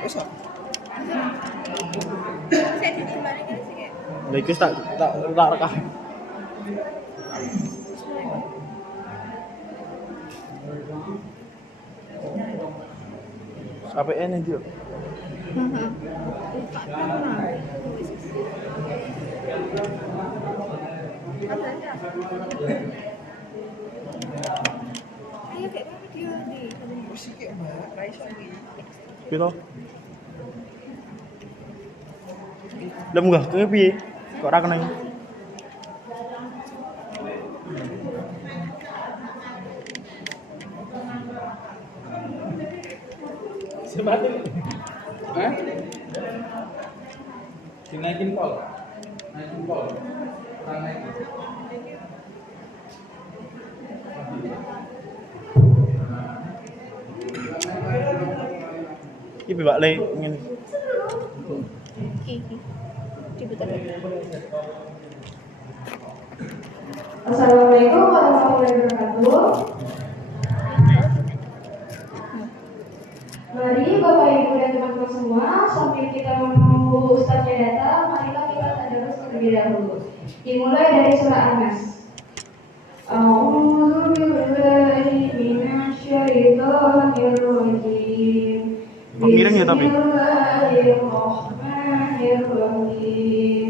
Bisa. Saya ditimbangin kan sih kayak. Lah iku tak rekam. Sampai ini dia. Ayo kayak apa dia di Musik ya Mbak, Raisa iki. Piro? Lah munggah ke piye? Kok ora kena? Sebatin. Hah? Dinaikin pol. Naikin pol. Orang naikin. Iki Mbak Le ngene. Kiki. Diputar. Assalamualaikum warahmatullahi wabarakatuh. Mari Bapak Ibu dan teman-teman semua, sambil kita menunggu Ustaznya datang, marilah kita tadarus terlebih dahulu. Dimulai dari surah An-Nas. A'udzu billahi minasyaitonir rajim. Pengiring ya tapi. Bismillahirrahmanirrahim.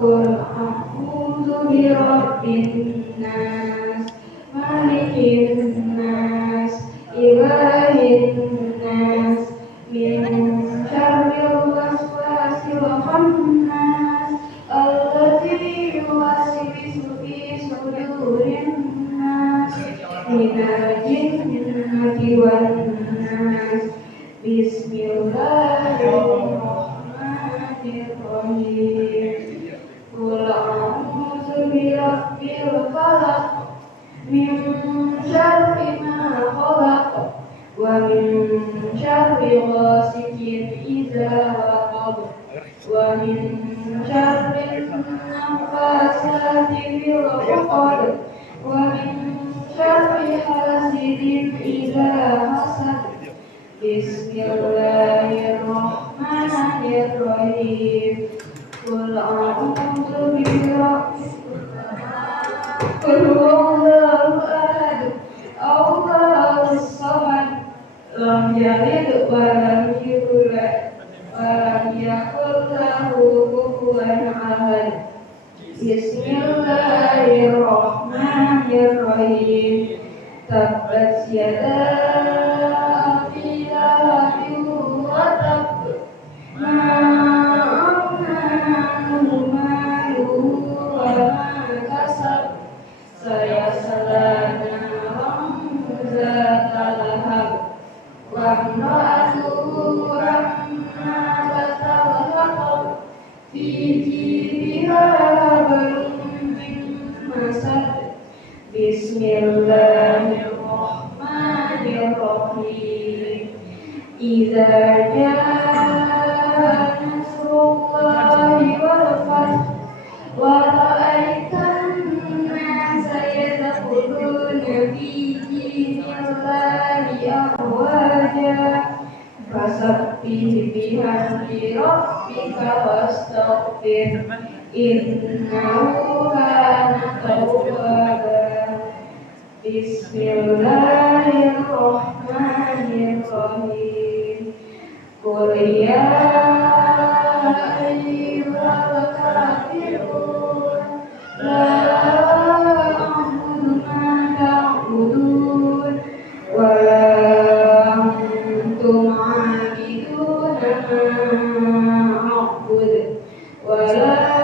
Qul a'udzu birabbin nas, malikin nas, ilahin nas, min syarril waswasil khannas, alladzi yuwaswisu fi sudurin nas, minal jinnati wan nas. Bismillahirrahmanirrahim. Qul a'udzu birabbil falaq, min syarri ma khalaq, wa min syarri ghasiqin idza waqab, wa min syarri naffasati fil 'uqad, wa min syarri hasidin idza hasad. Bismillahirrahmanirrahim. Qul a'udzu Qul huwallahu ahad, Allahus samad, lam yalid wa lam yulad wa lam yakul lahu kufuwan ahad. Bismillahirrahmanirrahim. Tabbat yada Abi Lahabin wa tabb, ma aghna anhu maluhu wa ma kasab, sayasla naran zata lahab, wa imra'atuhu hammalatal hatab, fi jidiha hablum min masad. Bismillahirrahmanirrahim. Idza jaa nasrullahi wal fath, wa ra'aitan nasa yadkhuluna fi dinillahi afwaja, fasabbih bihamdi rabbika wastaghfir, innahu kana tawwaba. Bismillahirrahmanirrahim. Qul ya ayyuhal kafirun, la a'budu ma ta'budun, wa la antum 'abiduna ma a'bud, wa la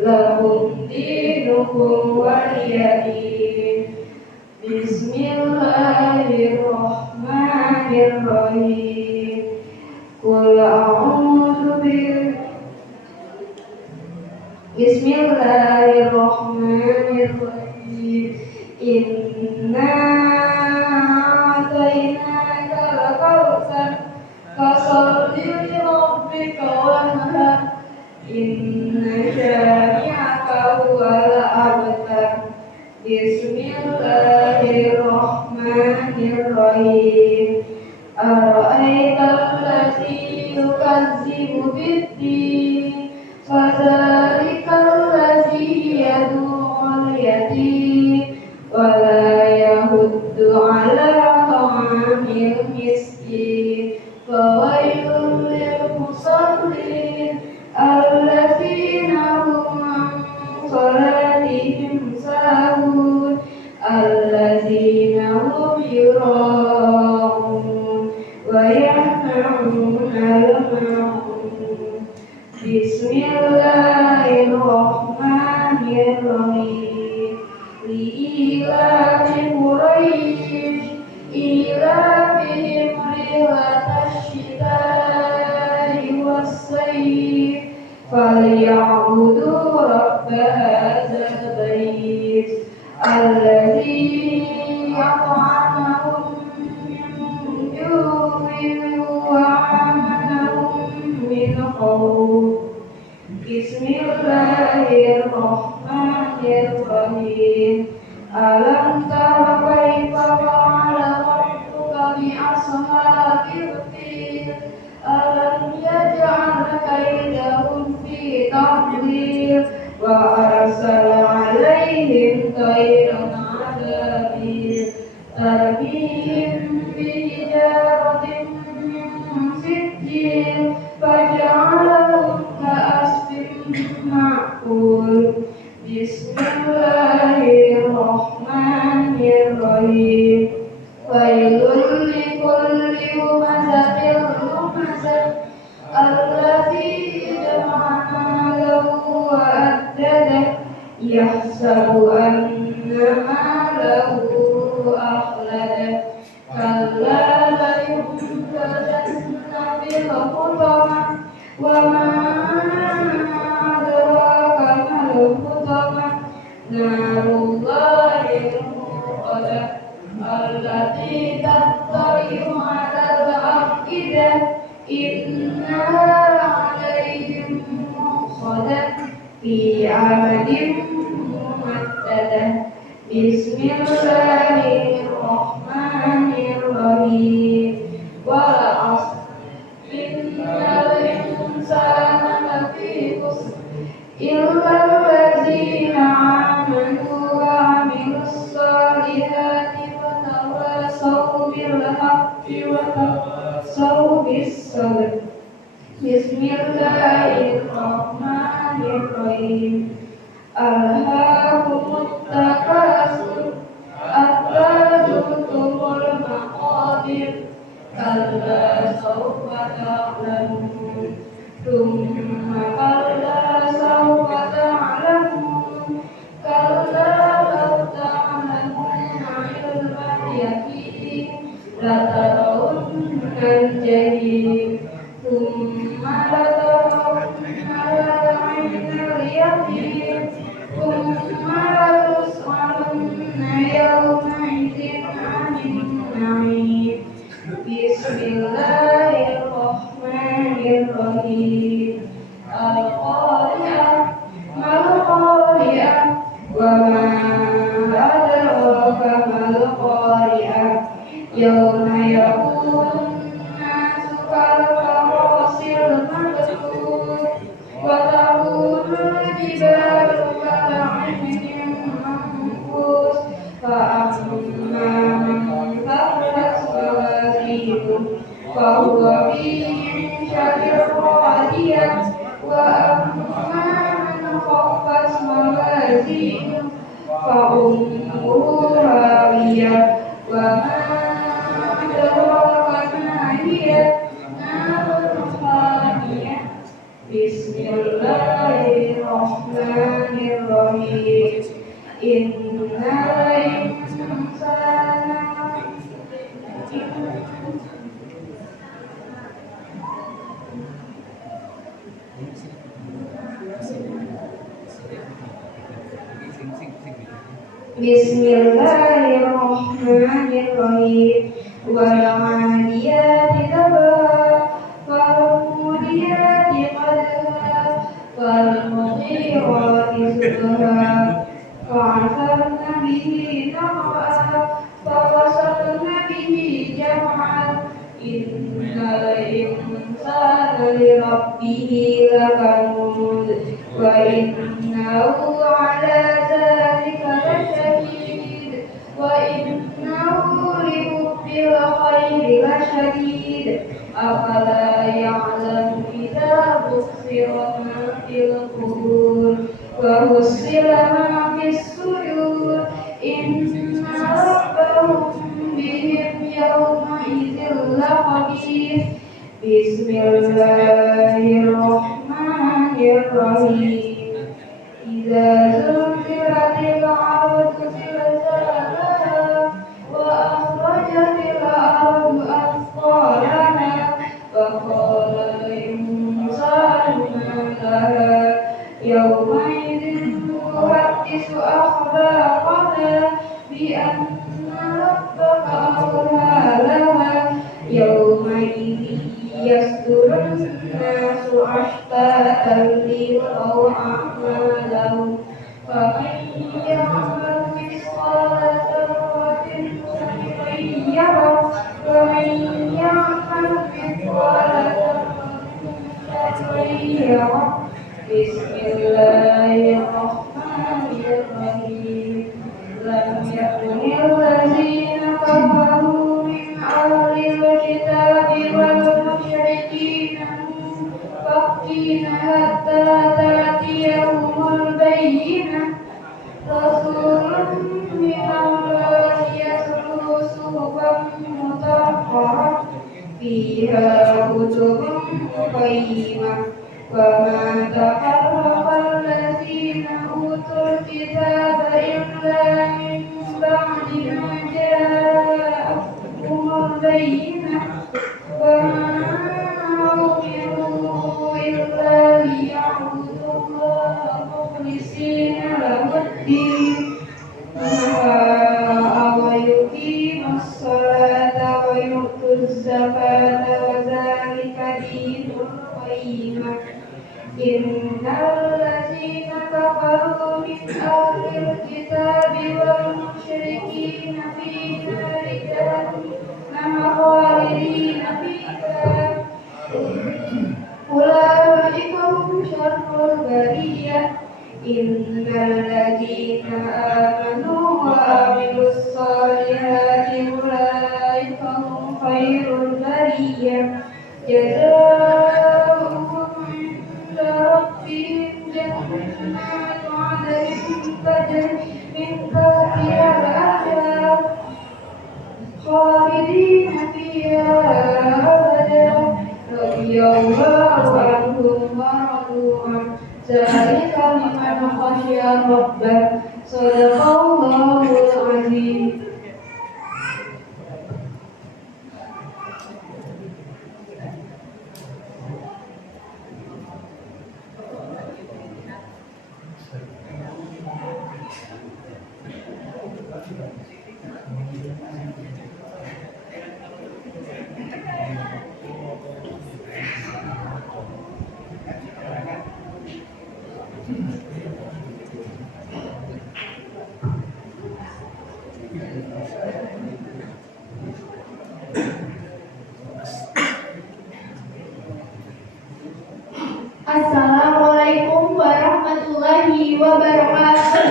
lahum dinuhum waliyadin. Bismillahirrahmanirrahim. Qul a'udzu Bismillahirrahmanirrahim. Inna a'tainakal kautsar, fasholli أرأيت الذي يكذب بالدين فذلك الذي يدعو اليتيم ولا يحض على طعام المسكين فويل للمصلين الذين هم عن صلاتهم ساهون الذين هم يراءون ويمنعون الماعون بسم الله الرحمن الرحيم لإيلاف قريش إيلافهم رحلة الشتاء والصيف فليعبدوا رب هذا البيت الذي أطعمهم من جوع وآمنهم من خوف بسم الله الرحمن الرحيم ألم تر كيف فعل ربك بأصحاب الفيل ألم يجعل كيدهم في تضليل وأرسل عليهم طيرا أبابيل ترميهم بحجارة من سجيل فجعلهم كعصف مأكول بسم الله الرحمن الرحيم ويل لكل همزة لمزة الذي جمع ماله وعدده يحسب أن ماله أخلده كلا لينبذن في الحطمة وما أدراك ما الحطمة نار الله الموقدة التي تطلع على الأفئدة إنها عليهم مؤصدة في عمد ممددة بسم الله الرحمن الرحيم والعصر إن الإنسان لفي خسر إلا الذين آمنوا وعملوا الصالحات وتواصوا بالحق وتواصوا بالصبر بسم الله الرحمن الرحيم ألهاكم التكاثر حتى زرتم المقابر كلا سوف تعلمون ثم كلا سوف تعلمون كلا لو تعلمون علم اليقين لترون الجحيم ثم لترونها عين اليقين ثم لتسألن يومئذ عن النعيم بسم الله الرحمن الرحيم القارعة ما القارعة وما أدراك ما القارعة يوم يكون الناس كالفراش المبثوث وتكون الجبال كالعهن المنفوش فأما من ثقلت موازينه فهو في عيشة راضية وأما من خفت موازينه فأمه هاوية وما أدراك ما هي نار حامية بسم الله الرحمن الرحيم إن الإنسان بسم الله الرحمن الرحيم والعاديات ضبحا فالموريات قدحا فالمغيرات صبحا فعثرن به نقعا فوسطن به جمعا Innal insana lirabbihi lakanud wa innahu ala dzalika lasyahid wa innahu lihubbil khairi lasyadid afala ya'lamu idza bushira ma fil qubur wa husila ma fis sudur inna rabbahum bihim yawma idzil laqabir bismillahirrahmanirrahim idza zulzilatil ardu zilzalaha wa akhrajatil ardu athqalaha wa qala al-insanu ma laha yawma idzin tuhaddisu akhbaraha bi anna rabbaka awha laha yawma idzin yasdurun nasu ashtatan liyuraw a'malahum faman ya'mal mithqala dzarratin khairan yarah wa man ya'mal mithqala dzarratin yarah bismillahirrahmanirrahim lam yakunil ladzina kafaru min ahlil kitabi wal musyrikin munfakina hatta ta'tiyahumul bayyinah rasulun minallahi yatlu suhufan mutahharah fiha kutubun qayyimah wa ma tafarraqa allazina utul kitaba illa min ba'di ma ja'ahumul bayyinah wa ma umiru illa liya'budullaha mukhlishina lahud-din wa yuqimus salata wa yu'tuz zakata wa dzalika dinul qayyimah innal ladzina kafaru min ahlil kitabi wal musyrikin fi nari jahannam khalidina fiha ulaika hum syarrul bariyah innal ladzina amanu wa amilus solihati ulaika hum khairul bariyah jazaohum ربهم جنات عدن تجري من تحتها الأنهار خالدين فيها أبدا رضي الله عنهم ورضوا عنه ذلك لمن خشي ربه صدق الله العظيم. Assalamualaikum warahmatullahi wabarakatuh.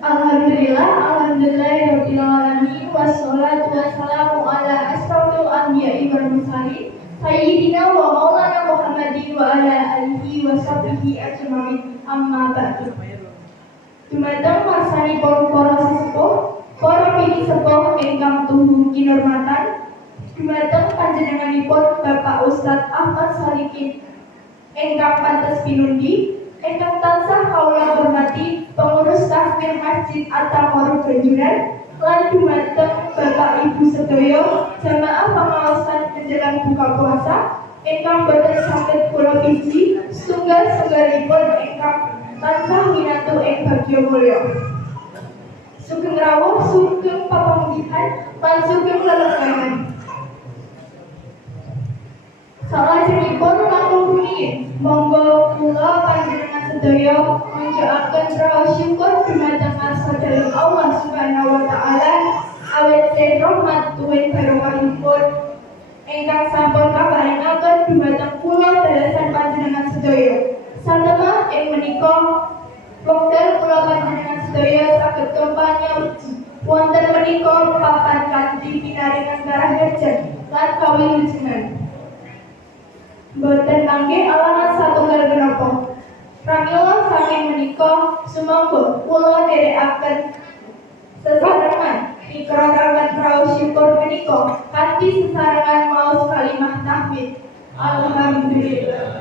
Alhamdulillahirrahmanirrahim. Wassalatu wassalamu ala asrafil anbiya'i wal mursalin sayyidina wa maulana Muhammadin wa ala alihi wa sahbihi ajma'in amma ba'du. Dumateng warsanipun para sesepuh, para pini sepuh ingkang tuhu kinurmatan, dumateng panjenenganipun Bapak Ustadz Ahmad Salikin ingkang pantes pinundi, ingkang tansah kawula hormati pengurus takmir Masjid At-Taqarrub Banjuran, lan dumateng Bapak Ibu sedaya jamaah pengaosan menjelang buka puasa ingkang boten saged kula piji sunggal-sunggalipun ingkang tansah winantu ing bagya mulya. Sugeng rawuh, sugeng papamugihan, lan sugeng leleganan. Salajengipun langkung rumiyin, monggo kula panjenengan sedaya ngunjukaken raos syukur dumateng asa dalem Allah Subhanahu wa taala ingkang sampun kaparingaken dhumateng kula dalasan panjenengan sedaya. Satemah ing menika wekdal kula panjenengan sedaya saged kampanye wonten menika papan kanthi pinaringan karaharjan lan kawilujengan. Boten mangke alamat satunggal menapa. Pramila saking menika sumangga kula nderekaken sesarengan mikro kalimat raos syukur menika kanthi sesarengan maos kalimah tahmid. Alhamdulillah.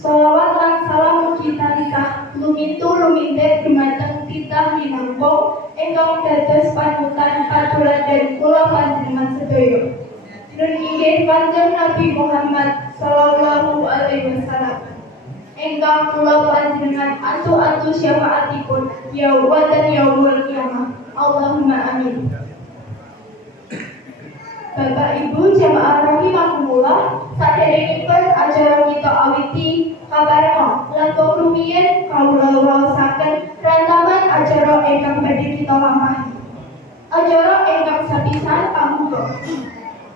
Salawat lan salam mugi tansah lumintu-lumintet dumateng titah minangka ingkang dados panutan patuladan kula panjenengan sedaya. Nun inggih Kanjeng Nabi Muhammad sallallahu alaihi wasallam. Ingkang kula panjenengan atu-atu syafaatipun yaumul dan yaumul kiamah. Allahumma amin. Bapak Ibu jamaah rahimakumullah, saderengipun acara kita awiti kabarema lan rumiyin kawula waosaken rantaman acara ingkang badhe kita lampahi. Acara ingkang sapisan pamuga.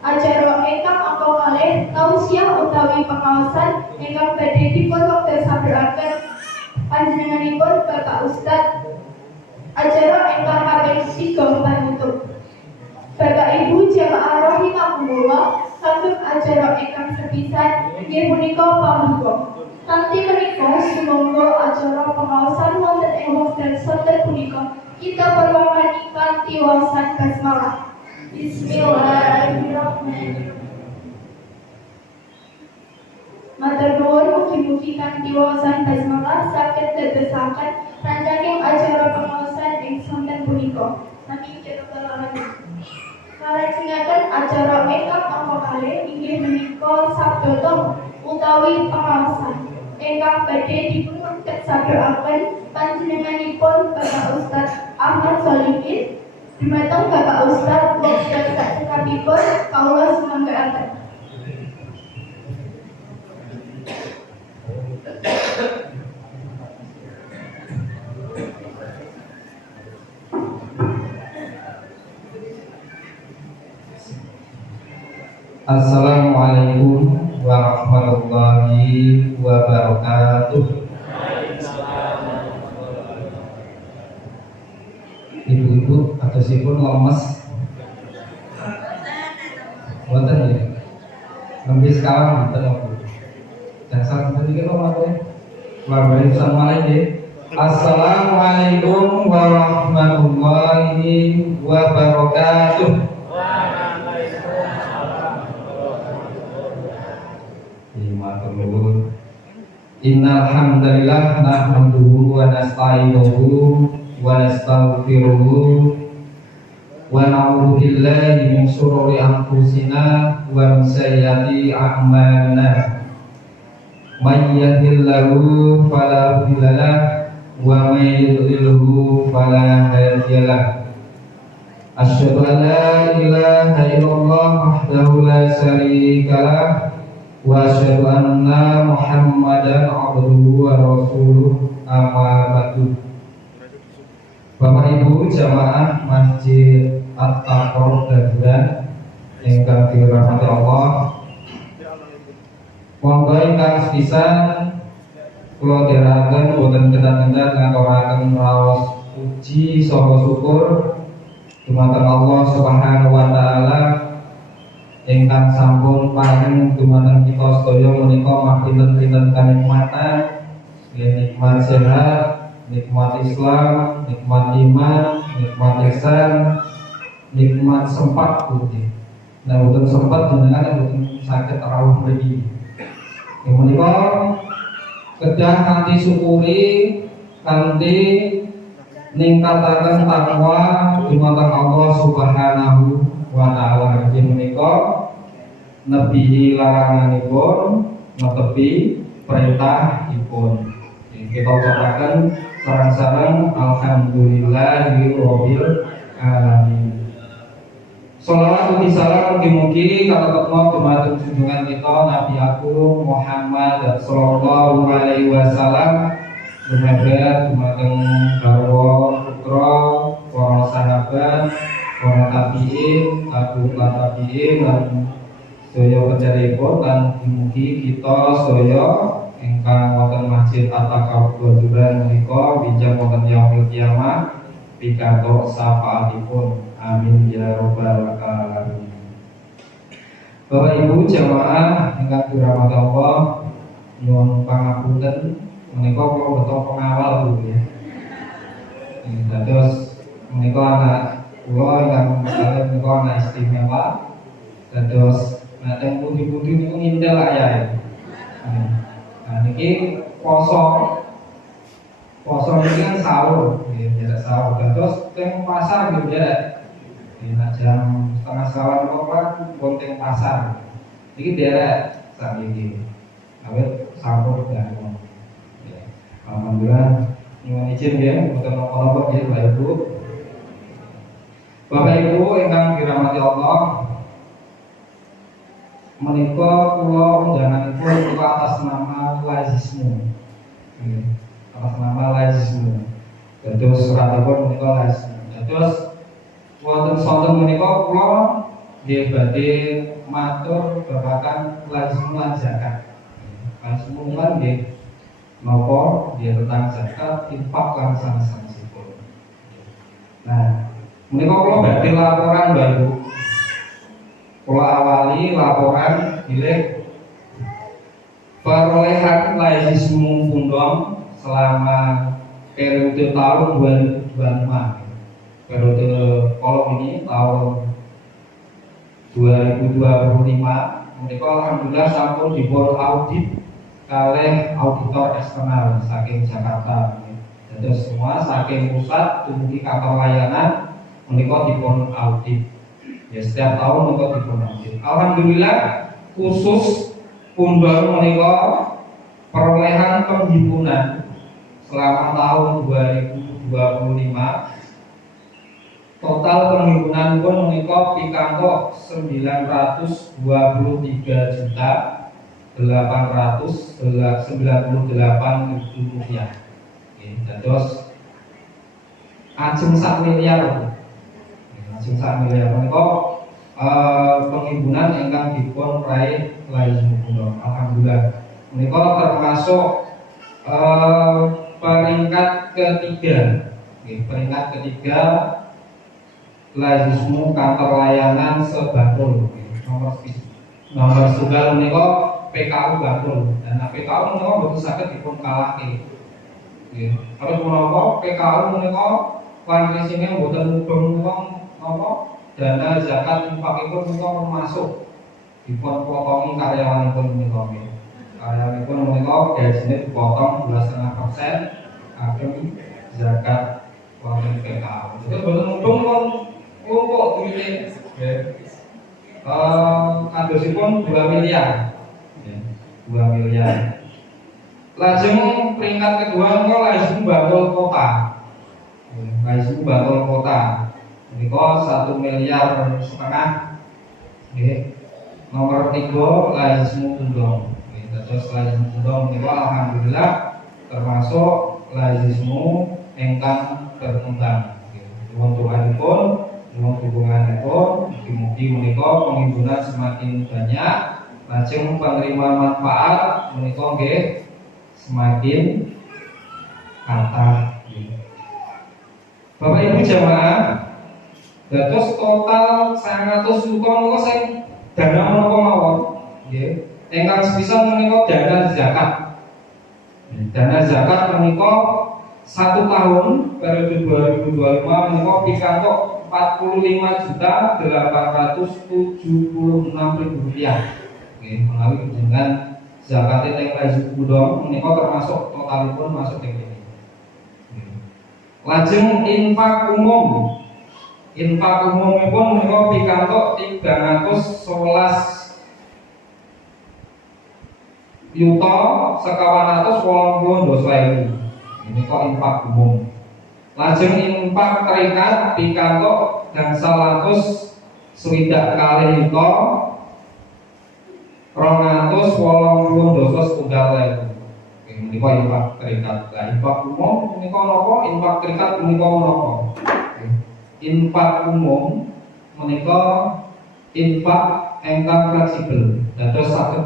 Acara ingkang angka kalih tausiah utawi pengaosan ingkang badhe dipun wekdal panjenenganipun Bapak Ustadz. Acara ingkang kaping 3 panutup. Bapak Ibu jamaah rahimakumullah, kagem acara ingkang sepisan inggih punika pamuga. Kanthi menika sumangga acara pengaosan wonten ing wekdal sonten punika kita perwangani kanthi waosan basmalah. Bismillahirrahmanirrahim. Matur nuwun mugi-mugi kanthi waosan basmalah saged dadosaken rancangan acara pengaosan ing sonten punika. Nami kira-kira kalajengaken acara ingkang angka kalih inggih menika sabda utawi pengaosan ingkang badhe dipun sabdaaken panjenenganipun Bapak Ustadz Ahmad Solihin dumateng Bapak Ustadz wekdal sakcekapipun kawula sumangga. Assalamualaikum warahmatullahi wabarakatuh. Ibu-ibu atosipun lemes. Boten ya. Nembe sekarang boten aku. Dasar tadi kira apa? Wabarakatuh assalamualaikum. Assalamualaikum warahmatullahi wabarakatuh. Innal hamdalillah nahmaduhu wa nasta'inuhu wa nastaghfiruhu wa na'udzu billahi min shururi anfusina wa min sayyiati a'malina. May yahdihillahu fala mudilla lahu wa may yudlilhu fala hadiya lahu. Asyhadu an la ilaha illallah wahdahu la syarika lahu wa asyhadu anna Muhammadan abduhu wa rasuluh, amma ba'du. Bapak Ibu jamaah Masjid At-Taqwa Gaduran ingkang dirahmati Allah, monggo ingkang sepisan kula dherekaken boten kedah-kedah ngaturaken raos puji saha syukur dumateng Allah Subhanahu wa taala ingkang sampun paring dumateng kita sedaya menika mapinten-pinten kanikmatan, nikmat sehat, nikmat Islam, nikmat iman, nikmat ihsan, nikmat sempat putih. Nah, boten sempat jenengan boten saged rawuh mriki. Ing menika kedah kanthi syukuri, kanthi ningkataken takwa dumateng Allah Subhanahu wa ta'ala. Ing menika nebihi laranganipun, netepi perintahipun. Kita ucapaken sareng-sareng alhamdulillahirabbil alamin. Shalawat uti salam mugi-mugi katetepna dumateng junjungan kita Nabi Agung Muhammad sallallahu alaihi wasallam, dumateng garwa putra, para sahabat, para tabi'in tabiin, lan sedaya panjenenganipun lan mugi kita sedaya ingkang wonten Masjid At-Taqabbulan menika bijak wonten yaumul kiamah pikantuk syafaatipun. Amin ya rabbal alamin. Bapak Ibu jamaah ingkang dirahmati Allah, nyuwun pangapunten menika kula beto pengawal Bu ya. Dados menika anak kula ingkang kalih menika anak istimewa. Dados nek pundi-pundi niku ngintel ayahe. Nah niki poso niki kan sahur, jarak sahur. Dados teng pasar nggih jarak. Nah jam setengah sekawan kok pun teng pasar. Niki derek sak niki. Awet sahur dan ya. Alhamdulillah nyuwun izin ya, mboten napa-napa nggih Bapak Ibu. Bapak Ibu ingkang dirahmati Allah, menika kula undanganipun kula atas nama laizisme. Atas nama laizisme. Dados suratipun menika laizisme. Dados wonten sonten menika kula nggih badhe matur babagan laizisme lan zakat. Laizisme lan nggih napa nggih tentang zakat, infak lan sanesipun. Nah, menika kula badhe laporan Bapak Ibu. Kula awali laporan bilih perolehan laizisme Pundong selama periode tahun 2025. Periode kolom ini tahun 2025 menika alhamdulillah sampun dipun audit kalih auditor eksternal saking Jakarta. Dados semua saking pusat dumugi kantor layanan menika dipun audit. Ya setiap tahun untuk dipromosi. Alhamdulillah khusus Pundong menika perolehan penghimpunan selama tahun 2025 total penghimpunan pun menika pikantuk 902.898.000 rupiah. Dados ajeng 1 miliar. Ajeng 1 miliar menika penghimpunan ingkang dipun raih laizisme Pundong. Alhamdulillah menika termasuk peringkat ketiga. Peringkat ketiga laizisme kantor layanan sebatul. Nomor tunggal menika PKU Bantul. Dan PKU menika boten saged dipun kalahke. Kalau menapa PKU menika kondisine boten mudhun wong napa dana zakat infakipun menika masuk dipun potongi karyawanipun menika. Karyawanipun menika gajine dipotong 2,5% ageng zakat wonten PKU. Itu boten mudhun wong kelompok duwite. Kandosipun 2 miliar. 2 miliar. Lajeng peringkat kedua menika laizisme Bantul Kota. Laizisme Bantul Kota. Menika 1,5 miliar. Nggih. Nomor 3 laizisme Pundong. Dados laizisme Pundong menika alhamdulillah termasuk laizisme ingkang berkembang. Nuwun Tuhanipun, nuwun dukunganipun, mugi-mugi menika penghimpunan semakin banyak, lajeng penerima manfaat menika nggih semakin kathah. Bapak Ibu jamaah, dados total 100 juta menika sing dana menapa mawon nggih. Ingkang sepisan menika dana zakat. Dana zakat menika 1 tahun periode 2025 menika pikantuk 45.876.000 rupiah. Nggih, menawi dengan zakat teng laizisme Pundong menika termasuk totalipun masuk teng kene. Lajeng infak umum. Infak umumipun menika pikantuk 311 yuta sekawan atus 80.000. Ini kok infak umum. Lajeng infak terikat pikantuk gangsal atus swidak kalih yuta 280 setunggal ewu. Ini kok infak terikat. Lah infak umum menika napa? Infak terikat menika napa? Infak umum menika infak ingkang fleksibel. Dados saged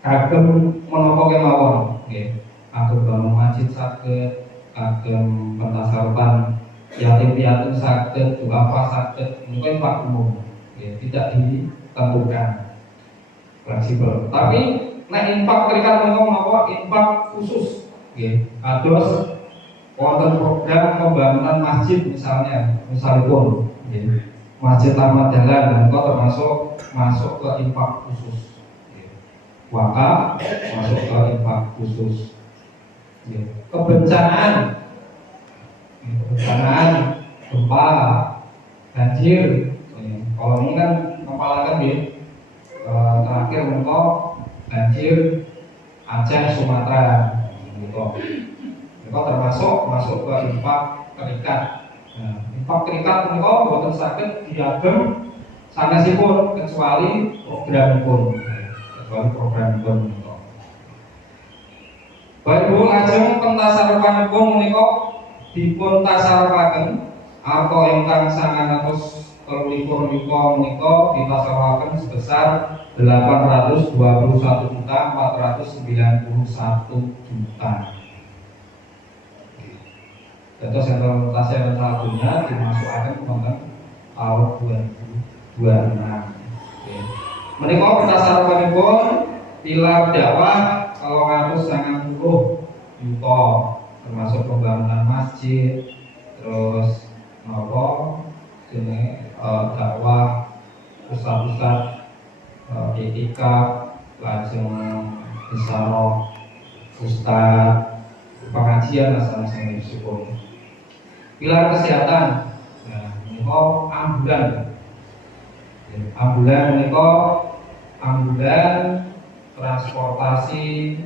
kagem menapa kemawon nggih. Kagem bangun masjid saged, kagem pentasarupan yatim piatu saged, duafa saged, menika infak umum. Nggih, tidak ditentukan fleksibel. Tapi nek infak terikat menika menapa infak khusus nggih. Kados wonten program pembangunan masjid misalipun nggih. Masjid Ahmad Dahlan menika termasuk masuk ke infak khusus. Wakaf masuk ke infak khusus. Kebencanaan gempa, banjir. Kalau ini kan kepalakan ya. Terakhir menika banjir Aceh, Sumatera. Menika termasuk masuk ke infak terikat. Infak terikat menika boten saged diagem sanesipun kecuali programipun. Baik Bu, lajeng pentasarupanipun menika dipun tasarupaken arta ingkang 923 menika ditasarupaken sebesar 821.491 juta. Dados enten tasawuf satunya dimasukaken wonten tahun 2026. Menika pentasarupanipun pilar dakwah 990 juta termasuk pembangunan masjid, terus dakwah pusat-pusat etika, lajeng isyarat ustaz, pengajian asal-asal disebut. Pilar kesehatan, menika ambulan menika ambulan transportasi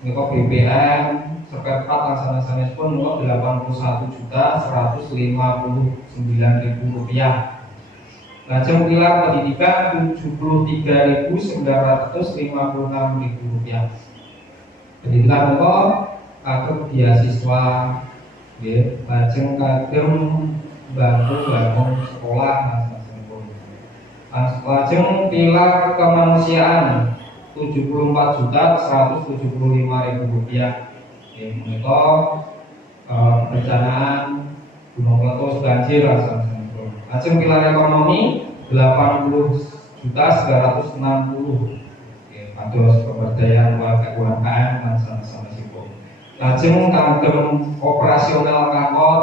menika BBM spare part laksana-sanespun menika 81.159.000 rupiah. Lajeng pilar pendidikan 73.956.000 rupiah. Pendidikan menika kagem beasiswa nggih, lajeng kagem bangun sekolah. Lajeng pilar kemanusiaan 74.175.000 rupiah. Menika bencana gunung meletus, banjir, lajeng pilar ekonomi 80.960. Kados pemberdayaan UMKM dan sanesipun. Lajeng kagem operasional kantor,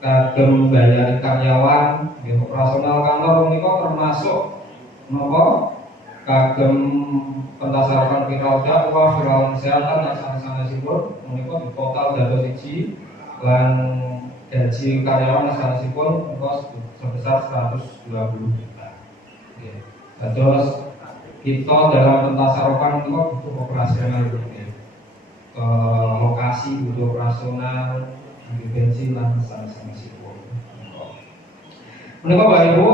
kagem bayar karyawan, operasional kantor menika termasuk napa kagem pentasarupan viral dakwah, viral kesehatan dan sanesipun menika di total dados siji lan gaji karyawan sanesipun menika sebesar 120 juta. Dados kita dalam pentasarupan menika butuh operasional ke lokasi butuh operasional, bensin lan sanesipun. Menika Bapak Ibu,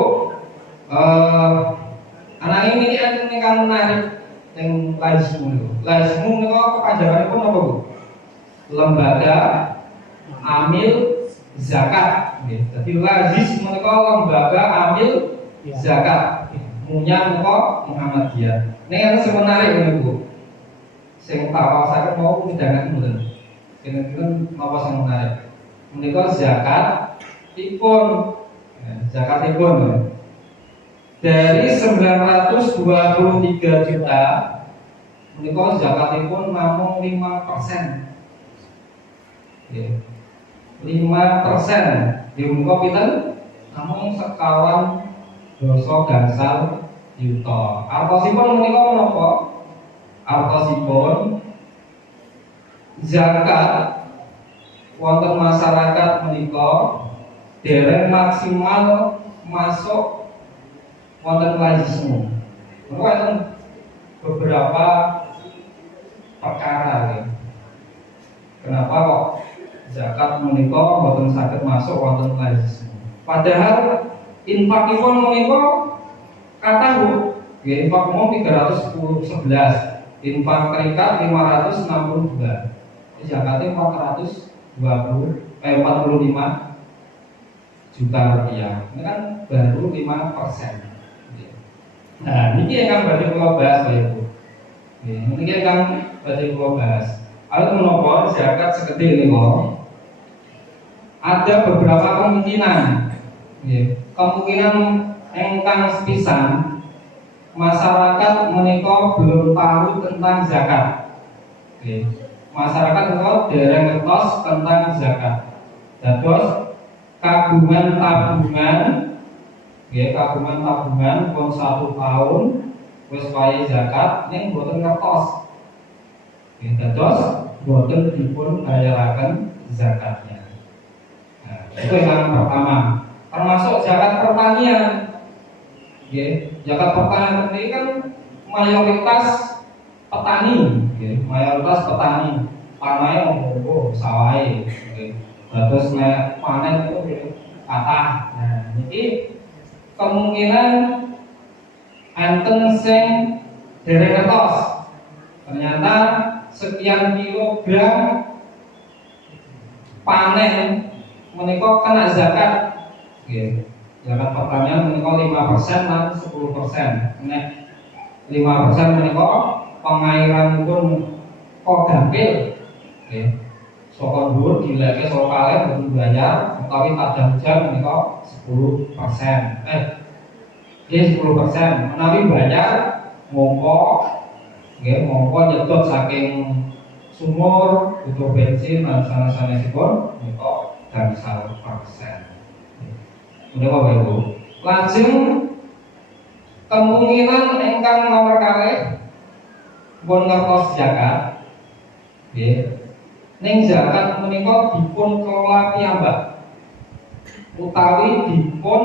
anak ini kan menarik yang Lazmu. Lazmu menika kepanjanganipun apa Bu? Lembaga Amil Zakat. Jadi Lazis menika lembaga Amil Zakat. Munya menika Muhammadiyah. Nek ana sing menarik ngene Bu. Sing tak wawasaken mau midhangaken mboten. Kene-kene napa sing menarik? Menika zakatipun dari 923 juta menika zakatipun namung 5%. 5%. Di menika pinten? Namung sekawan dosa gangsal yuta. Artosipun menika menapa? Artosipun zakat wonten masyarakat menika dereng maksimal masuk wonten lazismu. Menika wonten beberapa perkara ya. Kenapa kok zakat menika boten saged masuk wonten lazismu? Padahal infakipun menika kathah Bu. Nggih, infak umum 311, infak terikat 562. Zakatnya 45. juta rupiah. Ini kan baru 5%. Nah, ini yang berarti kula bahas Bapak Ibu. Ini kan berarti kula bahas. Awit menapa zakat segede ini kok? Ada beberapa kemungkinan. Kemungkinan engkang sepisan masyarakat menika belum tahu tentang zakat. Masyarakat menika dereng ngertos tentang zakat. Dados kagungan tabungan pun 1 tahun wis wayahe zakat ning boten ngertos. Dados boten dipun bayaraken zakatnya. Nah, itu yang pertama. Termasuk zakat pertanian. Zakat pertanian ini kan mayoritas petani, mayoritas petani. Panahe monggo sawahe. Terus panen itu kathah. Nah, niki kemungkinan enten sing dereng ngertos. Ternyata sekian kilogram panen menika kena zakat. Zakat pertanian menika 5% lan 10%. Nek 5% menika pengairanipun kok gampil. Saka dhuwur dileke saka kalen boten bayar utawi kadang jam menika 10%. 10%. Menawi bayar mongko nyedot saking sumur butuh bensin lan sanes-sanesipun menika gangsal persen. Menika Bapak Ibu. Lajeng kemungkinan ingkang nomor kalih pun ngertos zakat. Ning zakat menika dipun kelola piyambak utawi dipun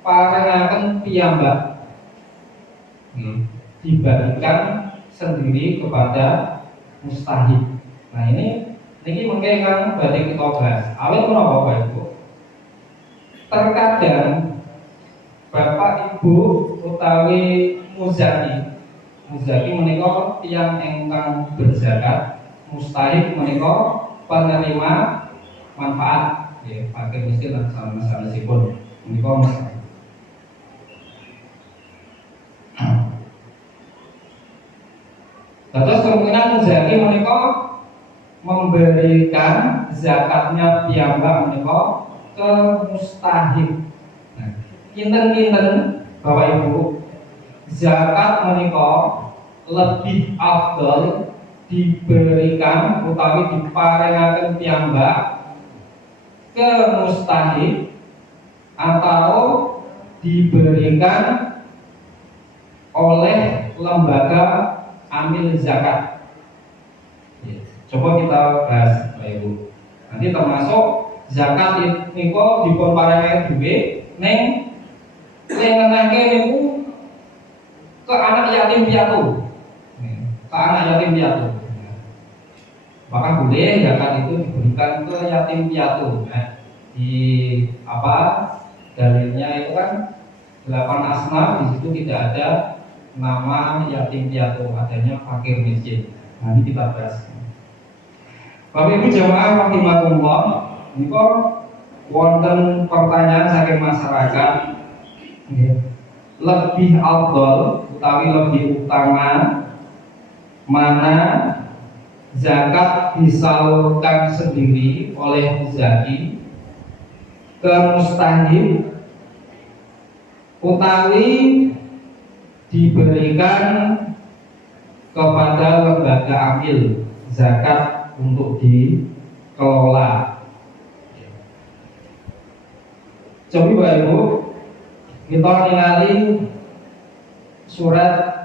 parengaken piyambak. Dibagikan sendiri kepada mustahik. Nah ini mungkin kan badhe kita bahas. Awit menapa Bapak Ibu? Terkadang Bapak Ibu utawi muzaki menika tiyang ingkang berzakat, mustahik menika penerima manfaat, fakir miskin lan sanesipun menika mustahik. Terus kemungkinan muzaki menika memberikan zakatnya piyambak menika ke mustahik. Nah, kinten-kinten Bapak Ibu, zakat menika lebih afdal diberikan utawi diparingaken piyambak ke mustahik atau diberikan oleh lembaga amil zakat. Coba kita bahas Bapak Ibu. Nanti termasuk zakat niku dipun paringaken dhuwit ning lengenake niku ke anak yatim piatu. Maka boleh zakat itu diberikan ke yatim piatu. Nah, di dalilnya itu kan 8 asnaf, di situ tidak ada nama yatim piatu, adanya fakir miskin. Nanti kita bahas. Bapak Ibu jamaah rahimakumullah, niku wonten pertanyaan saking masyarakat, lebih afdal utawi lebih utama mana zakat disalurkan sendiri oleh muzaki ke mustahik utawi diberikan kepada lembaga amil zakat untuk dikelola. Coba Bapak Ibu kita ningali surat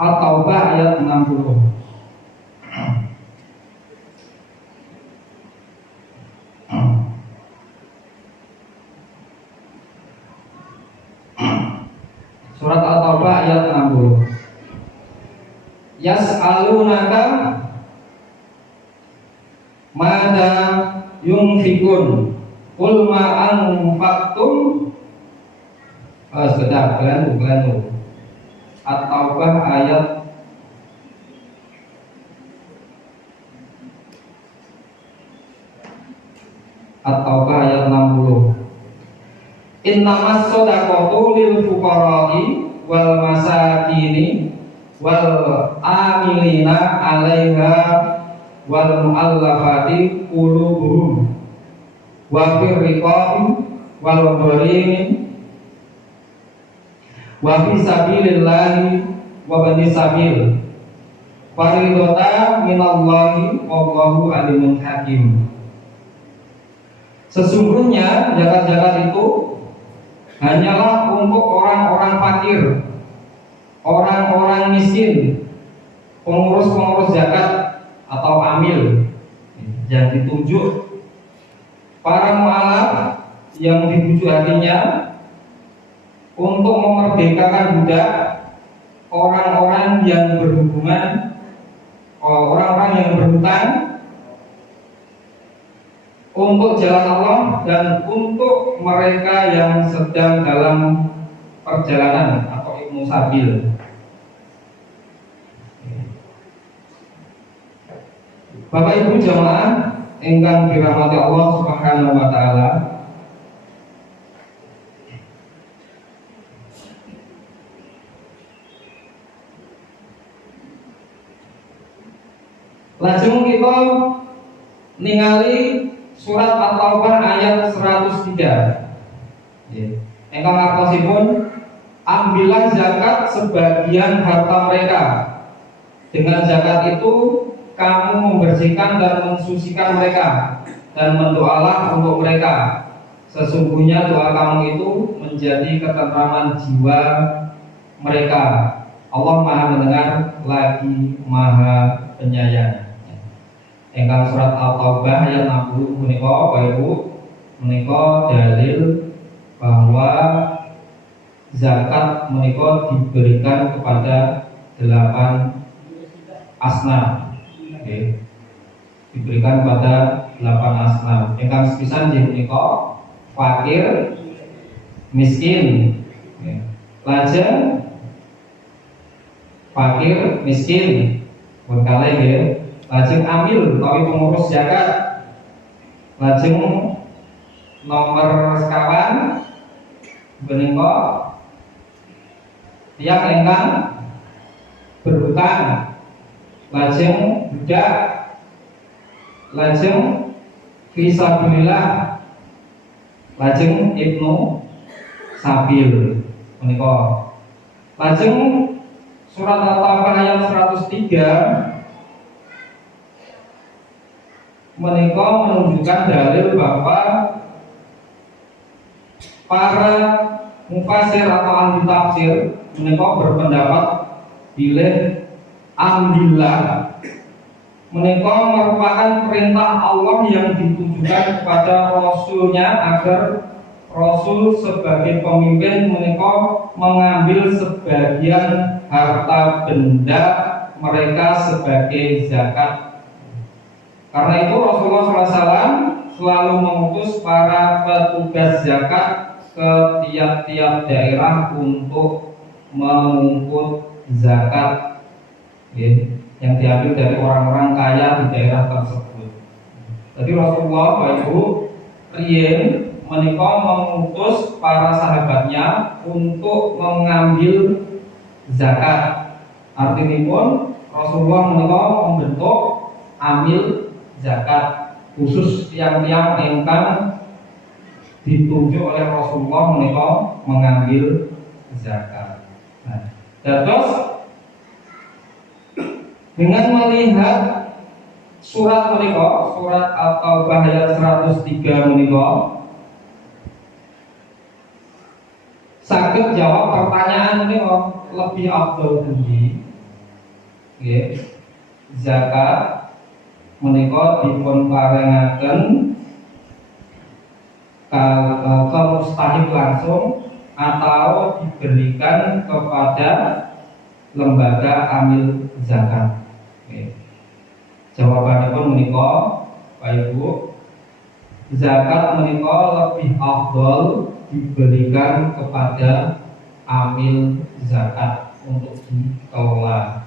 At-Taubah ayat 60. Surat At-Taubah ayat 60. Yas'alunaka mada yunfikun qul ma anfaqtum. Sebentar, kalian At-Taubah ayat At-Taubah ayat 60. Innamas shadaqatu lil fuqara'i wal masakini wal amilina 'alaiha wal mu'allafati qulubuhum wa fir riqabi wal gharimi wa fi sabilillahi wa bani sabil faridatan minallahi wallahu alimun hakim. Sesungguhnya zakat-zakat itu hanyalah untuk orang-orang fakir, orang-orang miskin, pengurus-pengurus zakat atau amil yang ditunjuk, para mu'alaf yang dibujuk hatinya untuk memerdekakan budak, orang-orang yang berhubungan, orang-orang yang berhutang untuk jalan Allah, dan untuk mereka yang sedang dalam perjalanan atau ibnu sabil. Bapak Ibu jamaah ingkang dirahmati Allah Subhanahu wa taala, lajeng kita ningali surat At-Taubah ayat 103. Engkang ngaposipun, ambillah zakat sebagian harta mereka. Dengan zakat itu kamu membersihkan dan mensucikan mereka, dan mendoalah untuk mereka. Sesungguhnya doa kamu itu menjadi ketentraman jiwa mereka. Allah Maha mendengar lagi Maha penyayang. Engkang surat At-Taubah ayat 60 menika Bapak Ibu menika dalil bahwa zakat menika diberikan kepada 8 asnaf. Okay. Diberikan kepada 8 asnaf. Engkang sepisan nggih menika fakir, miskin. Okay. Lajeng fakir, miskin, pun kalih nggih. Lajeng amil utawi pengurus zakat. Lajeng nomor sekawan menika tiyang ingkang berhutang. Lajeng budak. Lajeng fisabilillah. Lajeng ibnu sabil menika. Lajeng surat At-Taubah ayat 103 menika menunjukkan dalil bahwa para mufasir atau ahli tafsir menika berpendapat bilih ambillah menika merupakan perintah Allah yang ditujukan kepada Rasulnya agar Rasul sebagai pemimpin menika mengambil sebagian harta benda mereka sebagai zakat. Karena itu Rasulullah SAW selalu mengutus para petugas zakat ke tiap-tiap daerah untuk mengungkut zakat yang diambil dari orang-orang kaya di daerah tersebut. Jadi Rasulullah Bapak Ibu riyen menika mengutus para sahabatnya untuk mengambil zakat. Artinya Rasulullah menika membentuk amil zakat khusus tiang-tiang ingkang ditunjuk oleh Rasulullah menika mengambil zakat. Nah, terus dengan melihat surat menika, surat At-Taubah ayat 103 menika, saged jawab pertanyaan menika lebih afdal pundi? Nggih. Zakat menika dipun paringaken ke mustahik langsung atau diberikan kepada lembaga amil zakat. Okay. Jawabannya pun menika Pak Ibu, zakat menika lebih afdol diberikan kepada amil zakat untuk dikelola,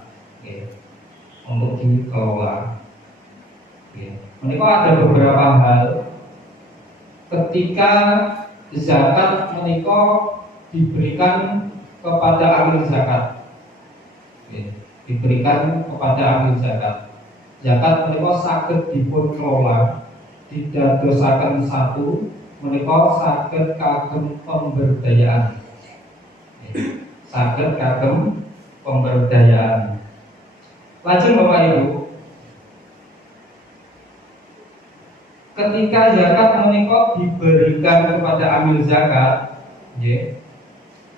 untuk dikelola. Menika ada beberapa hal ketika zakat menika diberikan kepada amil zakat, diberikan kepada amil zakat. Zakat menika saged dipun kelola, didadosaken satu, menika saged kagem pemberdayaan, saged kagem pemberdayaan. Lajeng Bapak Ibu, ketika zakat menika diberikan kepada amil zakat,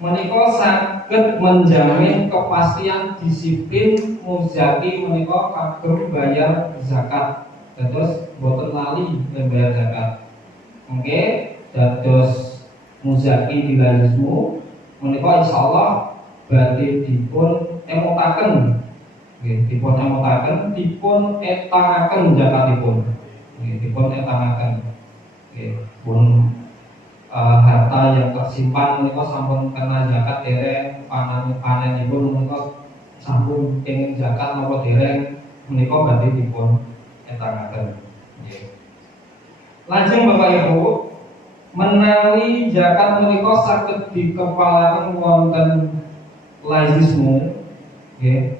menika saged menjamin kepastian disiplin muzaki menika kagem bayar zakat. Terus boten lali membayar zakat. Oke, dados muzaki bilazmu menika insyaallah badhe dipun emotaken. Dipun emotaken, dipun etangaken zakatipun. Dipun etangaken. Pun harta yang tersimpan menika sampun kena zakat dereng, panenipun menika sampun kenging zakat napa dereng menika badhe dipun etangaken. Lajeng Bapak Ibu, menawi zakat menika saged dikepalaken wonten lazismu,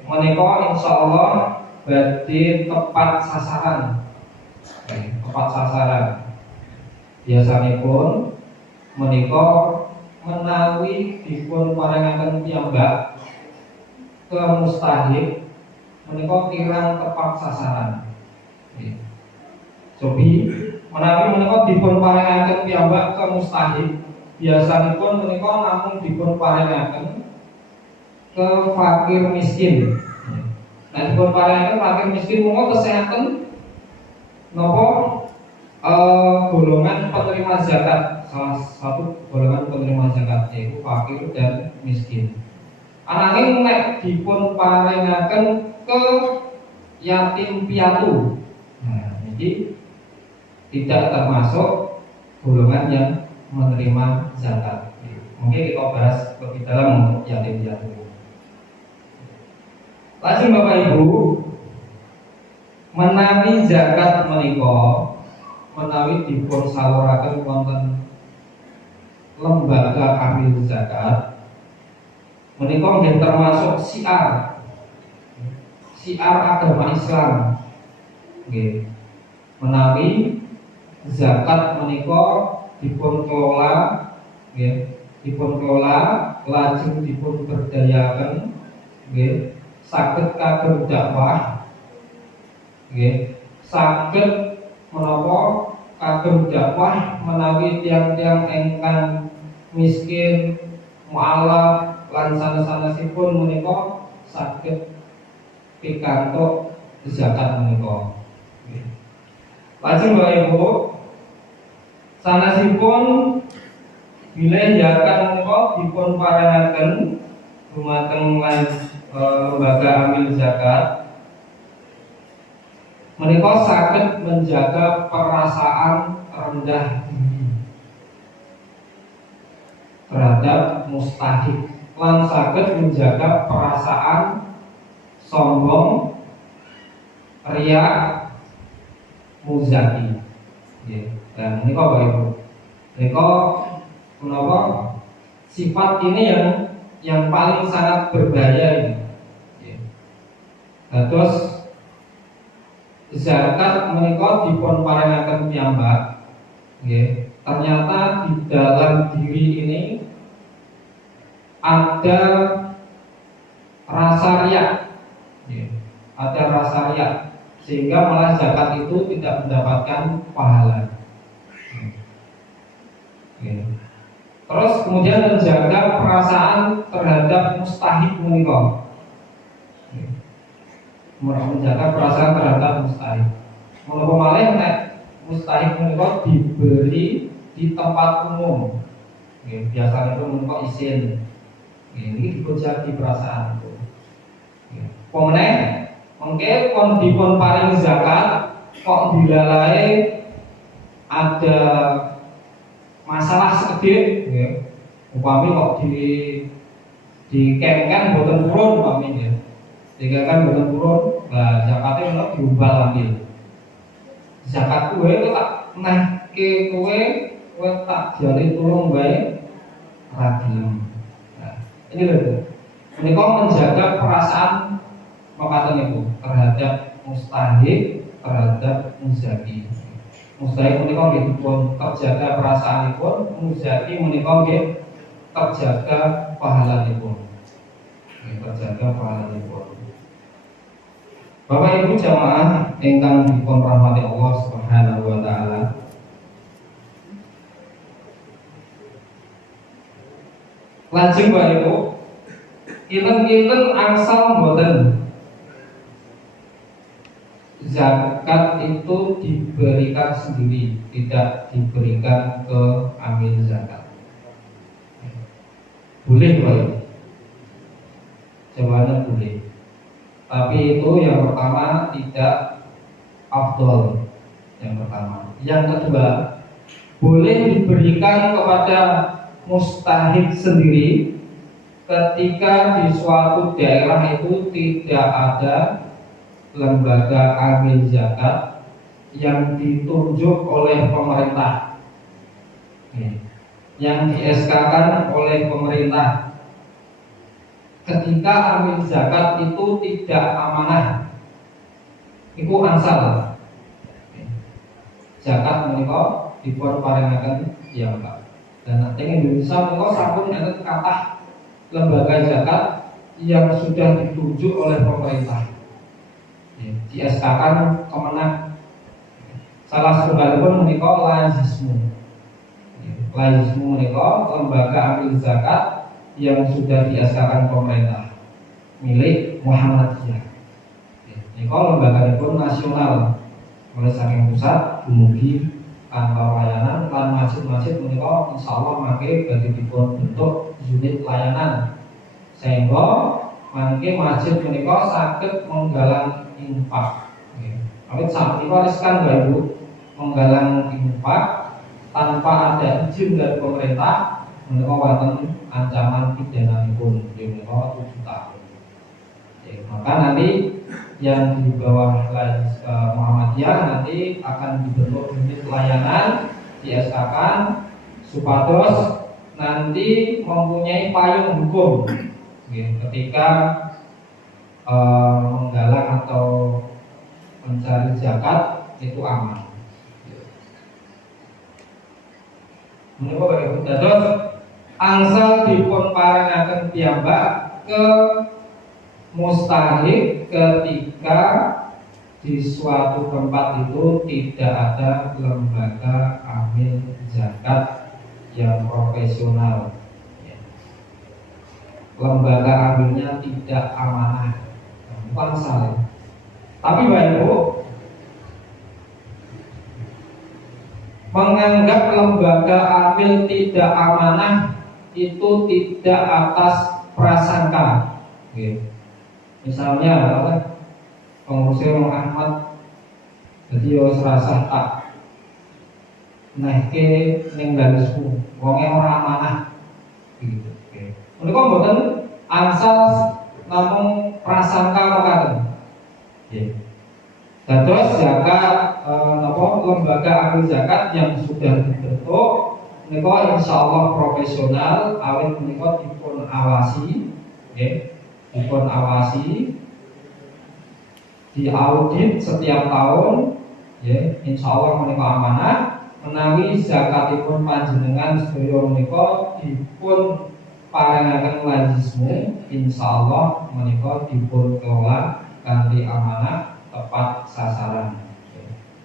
menika insyaallah badhe tepat sasaran. Tepat sasaran. Biasanipun menika menawi dipun paringaken piyambak ke mustahik menika kirang tepat sasaran. Sobi menawi menika dipun paringaken piyambak ke mustahik, biasanipun menika namung dipun paringaken ke fakir miskin. Nah, dipun paringaken fakir miskin monggo kesehatan napa golongan penerima zakat, salah satu golongan penerima zakat yaitu fakir dan miskin. Ananging nek dipun paringaken ke yatim piatu, nah jadi tidak termasuk golongan yang menerima zakat. Mungkin kita bahas lebih dalam untuk yatim piatu. Lajeng Bapak Ibu, menawi zakat menika menawi dipun saluraken wonten lembaga amil zakat menika nggih termasuk syiar agama Islam. Nggih. Menawi zakat menika dipun kelola, nggih, dipun kelola lajeng dipun berdayaken, nggih, saged kagem dakwah, nggih, saged menapa kagem dakwah menawi tiang-tiang ingkang miskin, mualaf lan sanes-sanesipun menika saged pikantuk zakat menika. Lajeng Bapak Ibu, sanesipun bilih zakat menika dipun paringaken dumateng lembaga amil zakat, menika saged menjaga perasaan rendah diri terhadap mustahik lan saged menjaga perasaan sombong, riya, muzaki. Dan menika Bapak Ibu, menika menapa sifat ini yang paling sangat berbahaya ini. Terus zakat menika dipun paringaken piyambak, nggih. Ternyata di dalam diri ini ada rasa riya, ada rasa riya, sehingga malah zakat itu tidak mendapatkan pahala. Terus kemudian menjaga perasaan terhadap mustahik menika, menjaga perasaan terhadap mustahik. Menapa malih nek mustahik menika diberi di tempat umum, biasanya itu menika isin, ini dipunjagi perasaan itu. Pemenang, mungkin kon dipun paring zakat kok dilalai ada masalah sedikit, upami kok dikengken boten purun pamit ya. Dikengken boten purun, nah zakate menawa diumbal ambil. Zakat kowe tak nehke kowe tak jali tulung bae ra gelem. Nah, ini lho. Menika menjaga perasaan makaten niku terhadap mustahik, terhadap muzaki. Mustahik menika nggih dipun terjaga perasaanipun, muzaki menika nggih terjaga pahalanipun. Terjaga pahalanipun. Bapak Ibu jamaah ingkang dipun rahmati Allah Subhanahu wa taala. Lajeng Bapak Ibu, kinten-kinten angsal mboten zakat itu diberikan sendiri, tidak diberikan ke amil zakat. Boleh Bapak Ibu? Jawabannya boleh. Tapi itu yang pertama tidak afdol. Yang pertama. Yang kedua, boleh diberikan kepada mustahik sendiri ketika di suatu daerah itu tidak ada lembaga amil zakat yang ditunjuk oleh pemerintah, yang di-SK-kan oleh pemerintah. Ketika amil zakat itu tidak amanah, itu angsal. Zakat menika dipun paringaken piyambak. Dan nanti Indonesia menika sampun enten kathah lembaga zakat yang sudah ditunjuk oleh pemerintah. Di-SK-kan Kemenak. Salah setunggalipun menika Lazismu. Lazismu menika lembaga amil zakat yang sudah di-SK-kan pemerintah milik Muhammadiyah. Nika lembaganipun nasional mulai saking pusat dumugi kantor layanan lan masjid-masjid menika insyaallah mangke badhe dipun bentuk unit layanan sehingga mangke masjid menika saged menggalang infak. Awit sapunika riskan Bapak Ibu menggalang infak tanpa ada izin dari pemerintah menika wonten ancaman pidananipun menika 7 tahun. Maka nanti yang di bawah Muhammadiyah nanti akan dibentuk unit layanan di-SK-kan supados nanti mempunyai payung hukum ketika menggalang atau mencari zakat itu aman. Menika Bapak Ibu dados angsal dipun paringaken piyambak ke mustahik ketika di suatu tempat itu tidak ada lembaga amil zakat yang profesional. Lembaga amilnya tidak amanah, bukan salah. Tapi Bapak Ibu menganggap lembaga amil tidak amanah itu tidak atas prasangka. Misalnya pengurusnya Wong Ahmad jadi yo serasa tak nehke ning garismu wonge ora amanah gitu. Menika mboten angsal namung prasangka makaten. Nggih. Dados zakat lembaga amil zakat yang sudah dibentuk menika insyaallah profesional awit menika dipun awasi nggih. Dipun awasi, diaudit setiap tahun, ya, insya Allah menika amanah. Menawi zakatipun panjenengan sedaya menika dipun paringaken lazismu, insya Allah menika dipun kelola kanthi amanah tepat sasaran.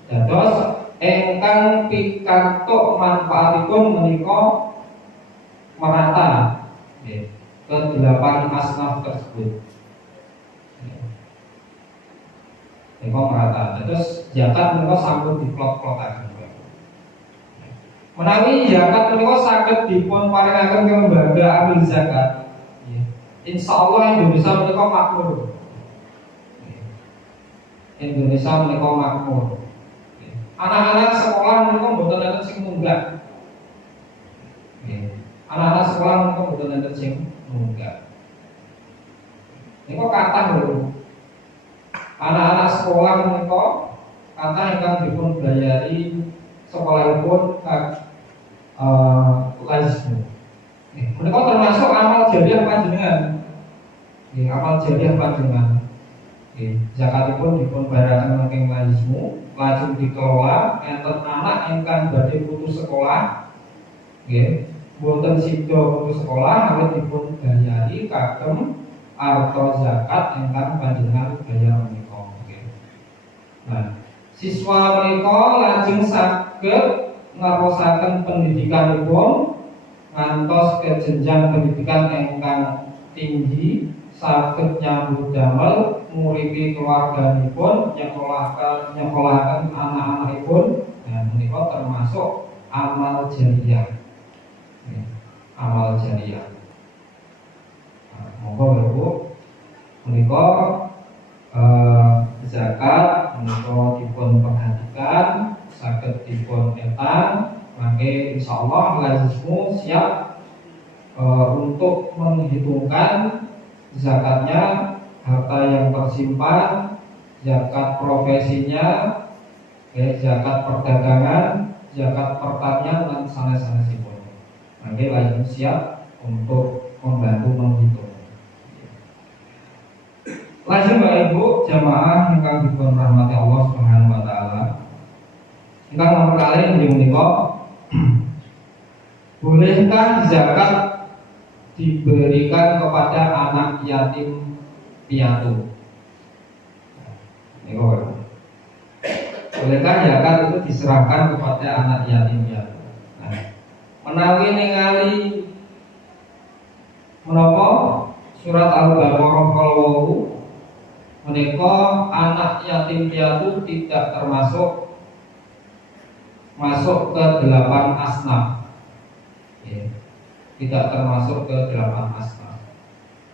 Dados ingkang pikantuk manfaatipun menika merata, ya. Ke-8 asnaf tersebut. Nika merata. Terus zakat menika sampun diplot-plotaken. Menawi zakat menika saged dipun paringaken ke lembaga amil zakat. Insyaallah Indonesia menika makmur. Indonesia menika makmur. Anak-anak sekolah menika mboten enten sing munggah. Anak-anak sekolah menika mboten enten sing munggah. Niku kathah lho. Anak-anak sekolah menika kathah ingkang dipun bayari sekolahipun lazismu. Menika termasuk amal jariah panjenengan. Nggih, amal jariah panjenengan. Nggih, zakatipun dipun bayaraken saking lazismu, lajeng dikelola enten anak ingkang badhe putus sekolah. Nggih, boten sida putus sekolah awit dipun bayari kagem arta zakat ingkang panjenengan bayar menika. Nggih. Nah, siswa menika lajeng saged ngarosaken pendidikanipun ngantos ke jenjang pendidikan ingkang tinggi, saged nyambut damel nguripi keluarganipun, nyekolahaken anak-anakipun. Nah, menika termasuk amal jariah. Amal jariah. Nah, monggo Bu, menika zakat menika dipun perhatikan, saged dipun etang. Maka insyaallah lazismu siap untuk menghitungkan zakatnya, harta yang tersimpan, zakat profesinya, zakat perdagangan, zakat pertanian dan sanes-sanesipun. Maka lazim siap untuk membantu menghitung. Lazim Bapak Ibu jamaah ingkang dipun rahmati Allah Subhanahu wa taala. Ingkang nomor kalih inggih menika bolehkah zakat diberikan kepada anak yatim piatu? Bolehkah zakat itu diserahkan kepada anak yatim piatu? Nah, menawi ningali menapa surat Al-Baqarah kalau menika anak yatim piatu tidak masuk ke 8 asnaf. Tidak termasuk ke 8 asnaf.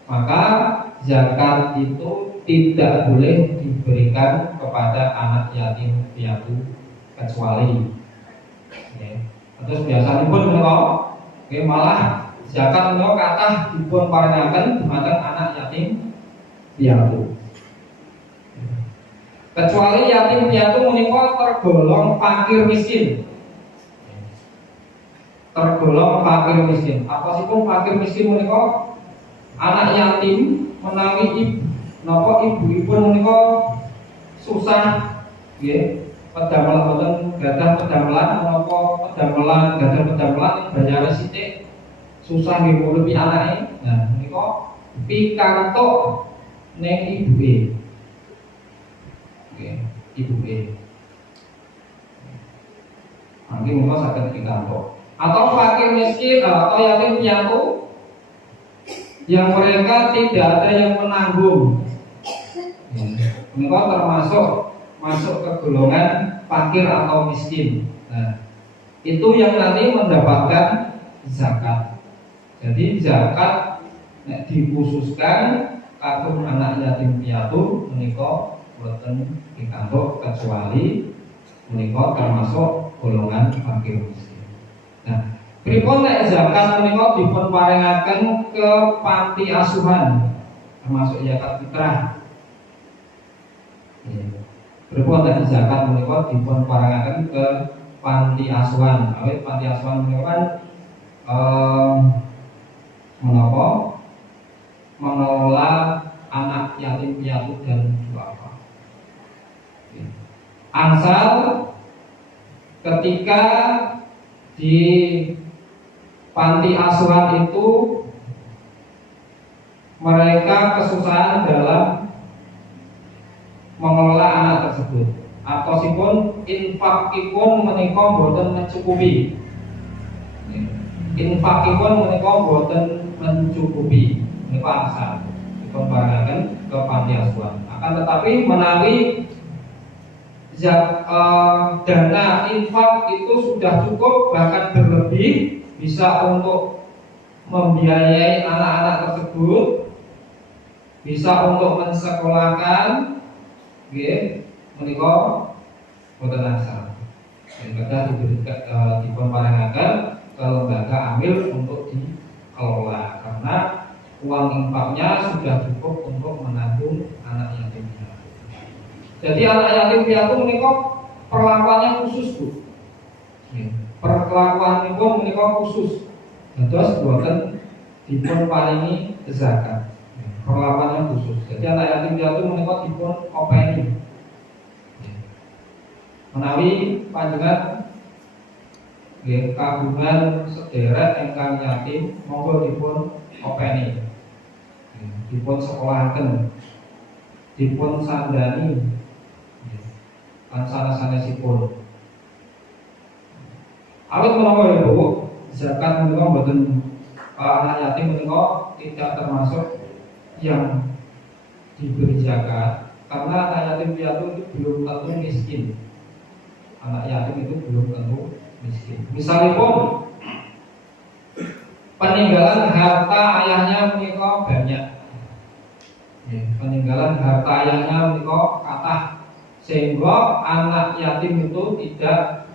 Maka zakat itu tidak boleh diberikan kepada anak yatim piatu kecuali terus biasanya pun malah zakat menika kathah dipun paringaken dumateng anak yatim piatu. Kecuali yatim piatu menika tergolong fakir miskin. Tergolong fakir miskin. Apa sih pun fakir miskin menika? Anak yatim menawi ibu-ibu menika susah nggih. Pedamelan boten gadah pedamelan menapa pedamelan gadah pedamelan bayar sithik susah nggih nguripi anake. Nah, menika pikantuk ning ibuke. Ibuke. Mangke menika saged pikantuk. Atau fakir miskin atau yatim piatu yang mereka tidak ada yang menanggung. Menika termasuk masuk ke golongan fakir atau miskin. Nah, itu yang nanti mendapatkan zakat. Jadi zakat dikhususkan kagem anak yatim piatu menika boten pikantuk kecuali menika termasuk golongan fakir miskin. Nah, pripun nek zakat menika dipun paringaken ke panti asuhan termasuk zakat fitrah. Pripun nek zakat menika dipun paringaken ke panti asuhan. Awit panti asuhan menika kan mengelola anak yatim piatu dan duafa. Ansal ketika di panti asuhan itu mereka kesusahan dalam mengelola anak tersebut, atau sipun infakipun menika boten mencukupi. Infakipun menika boten mencukupi, menika ansal dipun paringaken ke panti asuhan. Akan tetapi menawi dana infak itu sudah cukup bahkan berlebih, bisa untuk membiayai anak-anak tersebut, bisa untuk mensekolahkan, menika boten ansal. Kedah dipun paringaken ke lembaga amil untuk dikelola karena uang infaknya sudah cukup untuk Jadi anak yatim piatu menika perlakuannya khusus, Bu. Perlakuanipun menika khusus. Dados boten dipun paringi zakat. Perlakuannya khusus. Jadi anak yatim piatu menika dipun openi. Menawi panjenengan nggih kagungan sedherek ingkang yatim, monggo dipun openi. Dipun sekolahaken, dipun sandani lan sanes-sanesipun. Awit menawa ya Bu, zakat menika mboten anak yatim menika tidak termasuk yang diberi zakat karena anak yatim piatu itu belum tentu miskin. Anak yatim itu belum tentu miskin. Misalipun peninggalan harta ayahnya menika banyak. Peninggalan harta ayahnya menika kathah sehingga anak yatim itu tidak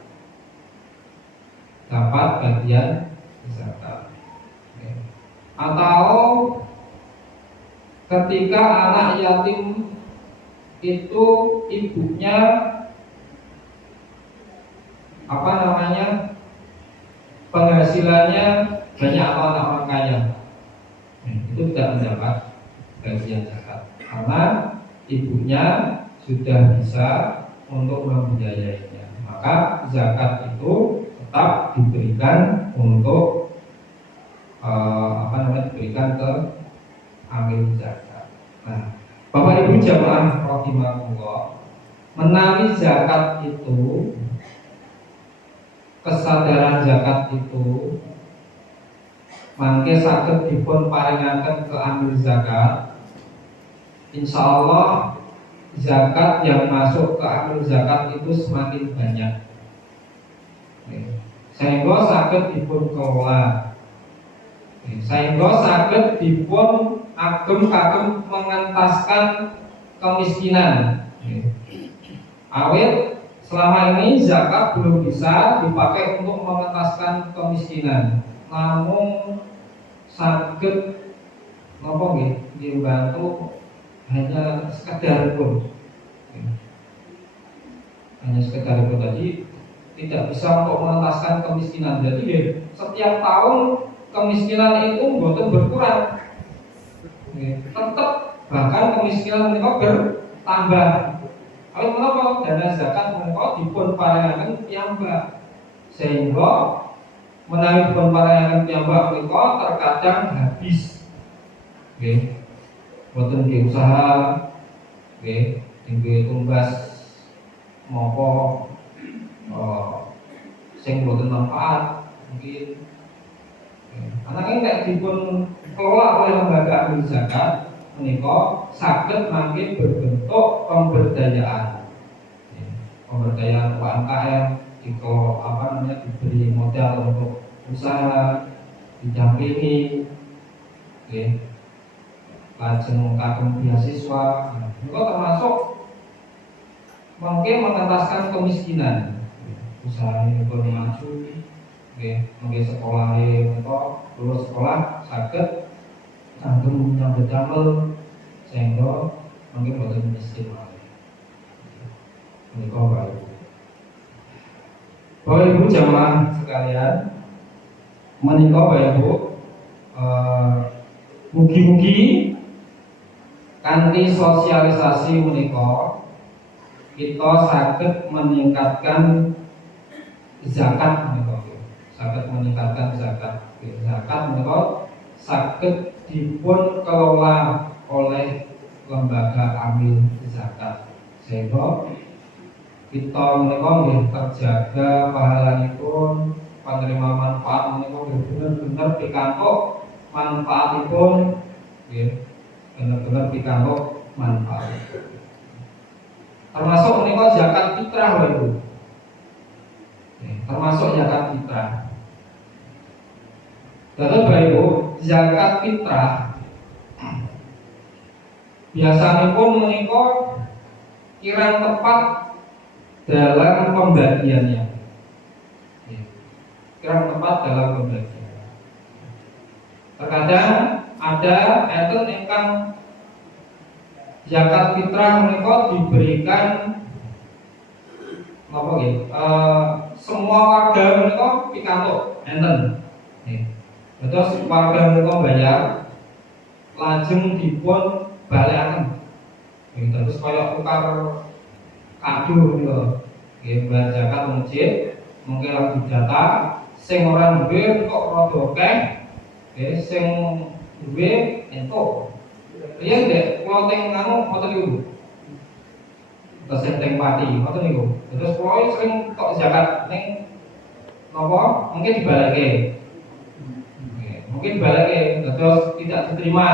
dapat bagian zakat. Atau ketika anak yatim itu ibunya penghasilannya banyak atau anak orang kaya, itu tidak mendapat bagian zakat karena ibunya sudah bisa untuk membiayainya. Maka zakat itu tetap diberikan untuk diberikan ke amil zakat. Nah, Bapak Ibu jamaah rahimakumullah, menawi zakat itu, kesadaran zakat itu mangke saged dipun paringaken ke amil zakat, insyaallah zakat yang masuk ke amil zakat itu semakin banyak, sehingga saged dipun kelola, sehingga saged dipun agem-agem mengentaskan kemiskinan. Awit selama ini zakat belum bisa dipakai untuk mengentaskan kemiskinan, namun saged napa nggih dibantu hanya sekedar pun, hanya sekedar pun tadi tidak bisa untuk mengentaskan kemiskinan. Jadi ya, setiap tahun kemiskinan itu boten berkurang, tetap bahkan kemiskinan mereka bertambah. Kalau menapa dana zakat mereka dipun paringaken piyambak, sehingga menawi dipun paringaken piyambak mereka terkadang habis. Boten di usaha, tinggi tumbas mopo sing boten manfaat mungkin. Anaknya nek dipun kelola oleh lembaga amil zakat menika saged mangke berbentuk pemberdayaan. Pemberdayaan UMKM dikelola diberi modal untuk usaha, didampingi, lajeng kagem beasiswa. Menika termasuk mungkin mengentaskan kemiskinan. Usaha ini pun maju, mungkin sekolah atau lulus sekolah saged kagem nyambut damel sehingga mungkin boten miskin. Menika Bapak Ibu jamaah sekalian, menika Bapak Ibu mugi-mugi kanthi sosialisasi menika kita saged meningkatkan zakat menika, saged meningkatkan zakat. Zakat menika saged dipun kelola oleh lembaga amil zakat sehingga kita menika nggih terjaga pahalanipun, penerima manfaat menika bener-bener pikantuk manfaatipun, bener-bener pikantuk manfaat. Termasuk menika zakat fitrah lho Ibu. Termasuk zakat fitrah. Terus Bapak Ibu, zakat fitrah biasanya pun menika kirang tepat dalam pembagiannya. Kirang tepat dalam pembagian. Terkadang ada enten ingkang zakat fitrah menika diberikan apa nggih? Semua warga menika pikantuk enten. Nggih. Terus warga menika bayar lajeng dipun balekaken. Terus kaya tukar kado gitu. Nggih, bayar zakat masjid mungkin lagi data sing ora duwe kok rada akeh. Nggih, sing duwe entuk. Iya dek, kalau teng nganu ngoten niku. Terus teng pati, ngoten niku. Terus kalau sering tok zakat ning napa? Mungkin dibalekke. Mungkin dibalekke, terus tidak diterima.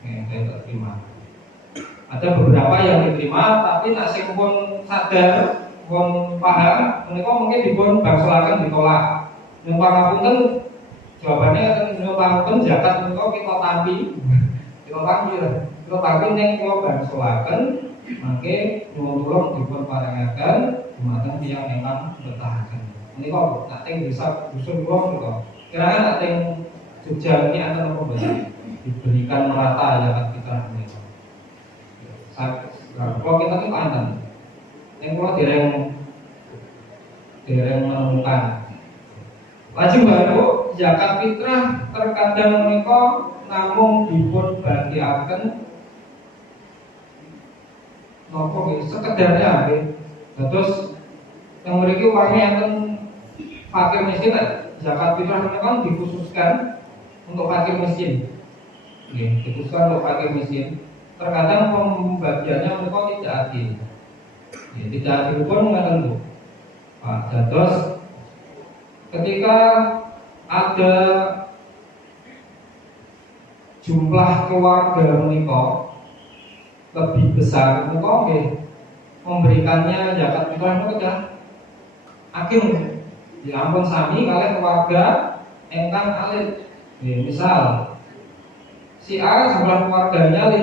Tidak diterima. Ada beberapa yang diterima, tapi nak sing pun sadar, pun paham, menika mungkin dipun bangsulaken ditolak. Ning pangapunten jawabannya ning pangapunten zakat menika kita tampi. Kita panggil yang kalau bangsulaken mangke nyuwun tulung dipun paringaken dumateng tiyang ingkang bertahaken. Menika nak teng desa dusun kula menika. Kira-kira nak teng Jogja ini akan apa betul? Diberikan merata zakat fitrah menika. Kalau kita itu panten. Yang kula dereng menemukan. Lajeng baru zakat fitrah terkadang menika namung dipun bagiaken napa nggih sekedarnya nggih. Terus yang mriki uangnya enten fakir miskin zakat fitrah menika dikhususkan untuk fakir miskin. Nggih, dikhususkan untuk fakir miskin. Terkadang pembagiannya menika tidak adil. Nggih, tidak adil pun ngoten Bu. Pak, terus ketika ada jumlah keluarga menika lebih besar menika nggih memberikannya zakat fitrah menika akhir ya ampun sami kalih keluarga ingkang alit. Misal si A jumlah keluarganya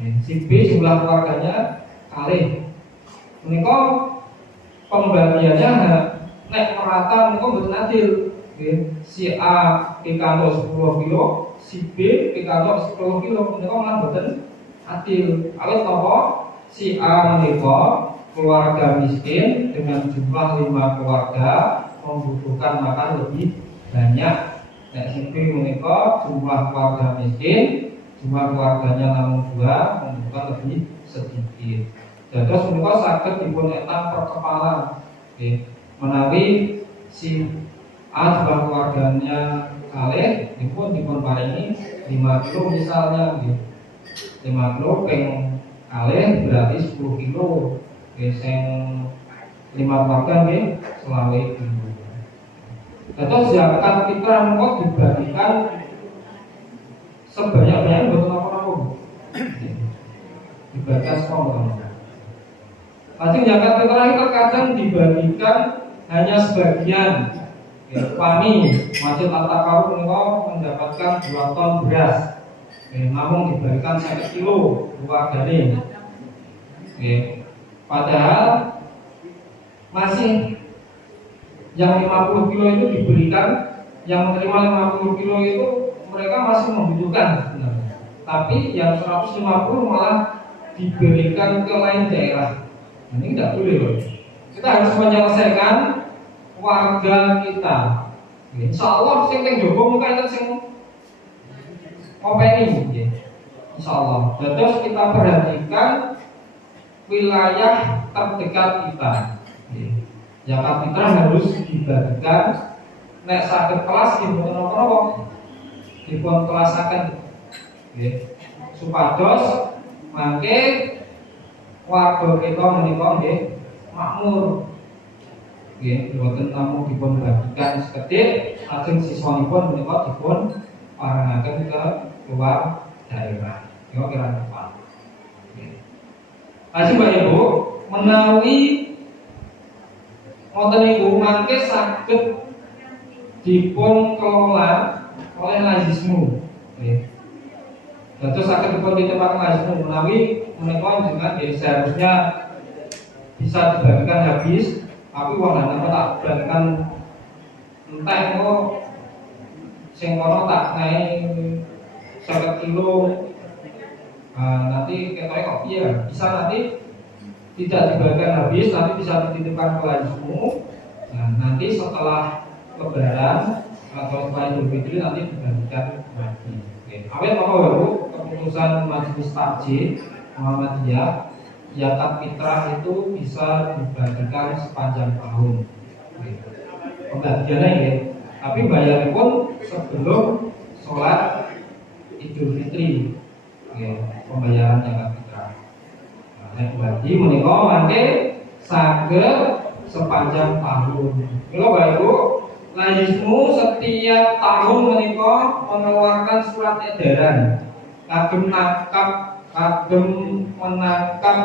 5, si B jumlah keluarganya kalih. Menika pembagiannya nek merata menika mboten adil. Si A pikantuk 10 kilo, si B pikantuk 10 kilo, menika malah mboten adil. Awit napa? Si A menika keluarga miskin dengan jumlah 5 keluarga membutuhkan makan lebih banyak. Nek si B menika jumlah keluarga miskin, jumlah keluarganya namun 2 membutuhkan lebih sedikit. Terus menika saged dipun etang per kepala. Menawi si A jumlah keluarganya kalih dipun paringi 5 kilo misalnya gitu. 5 kilo peng kalih berarti 10 kilo. Sing 5 keluarga nggih selawe kilo. Terus zakat fitrah menika dibagikan sebanyak-banyaknya mboten apa-apa. Dibagikan semua. Lajeng zakat fitrah terkadang dibagikan hanya sebagian. Kami Masjid At-Taqarrub menika mendapatkan 2 ton beras. Namun diberikan 1 kilo keluargane. Padahal masih yang 50 kilo itu diberikan, yang menerima 50 kilo itu mereka masih membutuhkan sebenarnya. Tapi yang 150 malah diberikan ke lain daerah. Ini tidak boleh loh. Kita harus menyelesaikan warga kita. Insya Allah sing teng jowo muka itu sing ngopeni. Insya Allah. Terus kita perhatikan wilayah terdekat kita. Zakat fitrah harus dibagikan. Nek saged kelas dipun napa-napa dipun kelasaken. Supados mangke warga kita menika nggih makmur. Nggih, boten namung dipun bagikan sekedhik, lajeng siswanipun menika dipun paringaken ke luar daerah. Yo kira tepat. Lajeng Bapak Ibu, menawi wonten niku mangke saged dipun kelola oleh lazismu. Nggih. Dados saged dipun titipaken lazismu menawi menika jenengan seharusnya bisa dibagikan habis. Tapi wahana tak bagikan entek kok sing kono tak naik 1 kilo nanti ketoknya kok iya bisa nanti tidak dibagikan habis, nanti bisa dititipkan ke lajmu. Nah, nanti setelah Lebaran atau setelah Idul Fitri nanti dibagikan lagi. Awet apa baru keputusan Majelis Takjid Muhammadiyah zakat fitrah itu bisa dibagikan sepanjang tahun. Pembagiannya ya, tapi bayar pun sebelum sholat Idul Fitri. Pembayaran zakat fitrah. Nah, bagi menikah mangke saged sepanjang tahun. Kalau baru Lajismu setiap tahun menikah mengeluarkan surat edaran kagem menangkap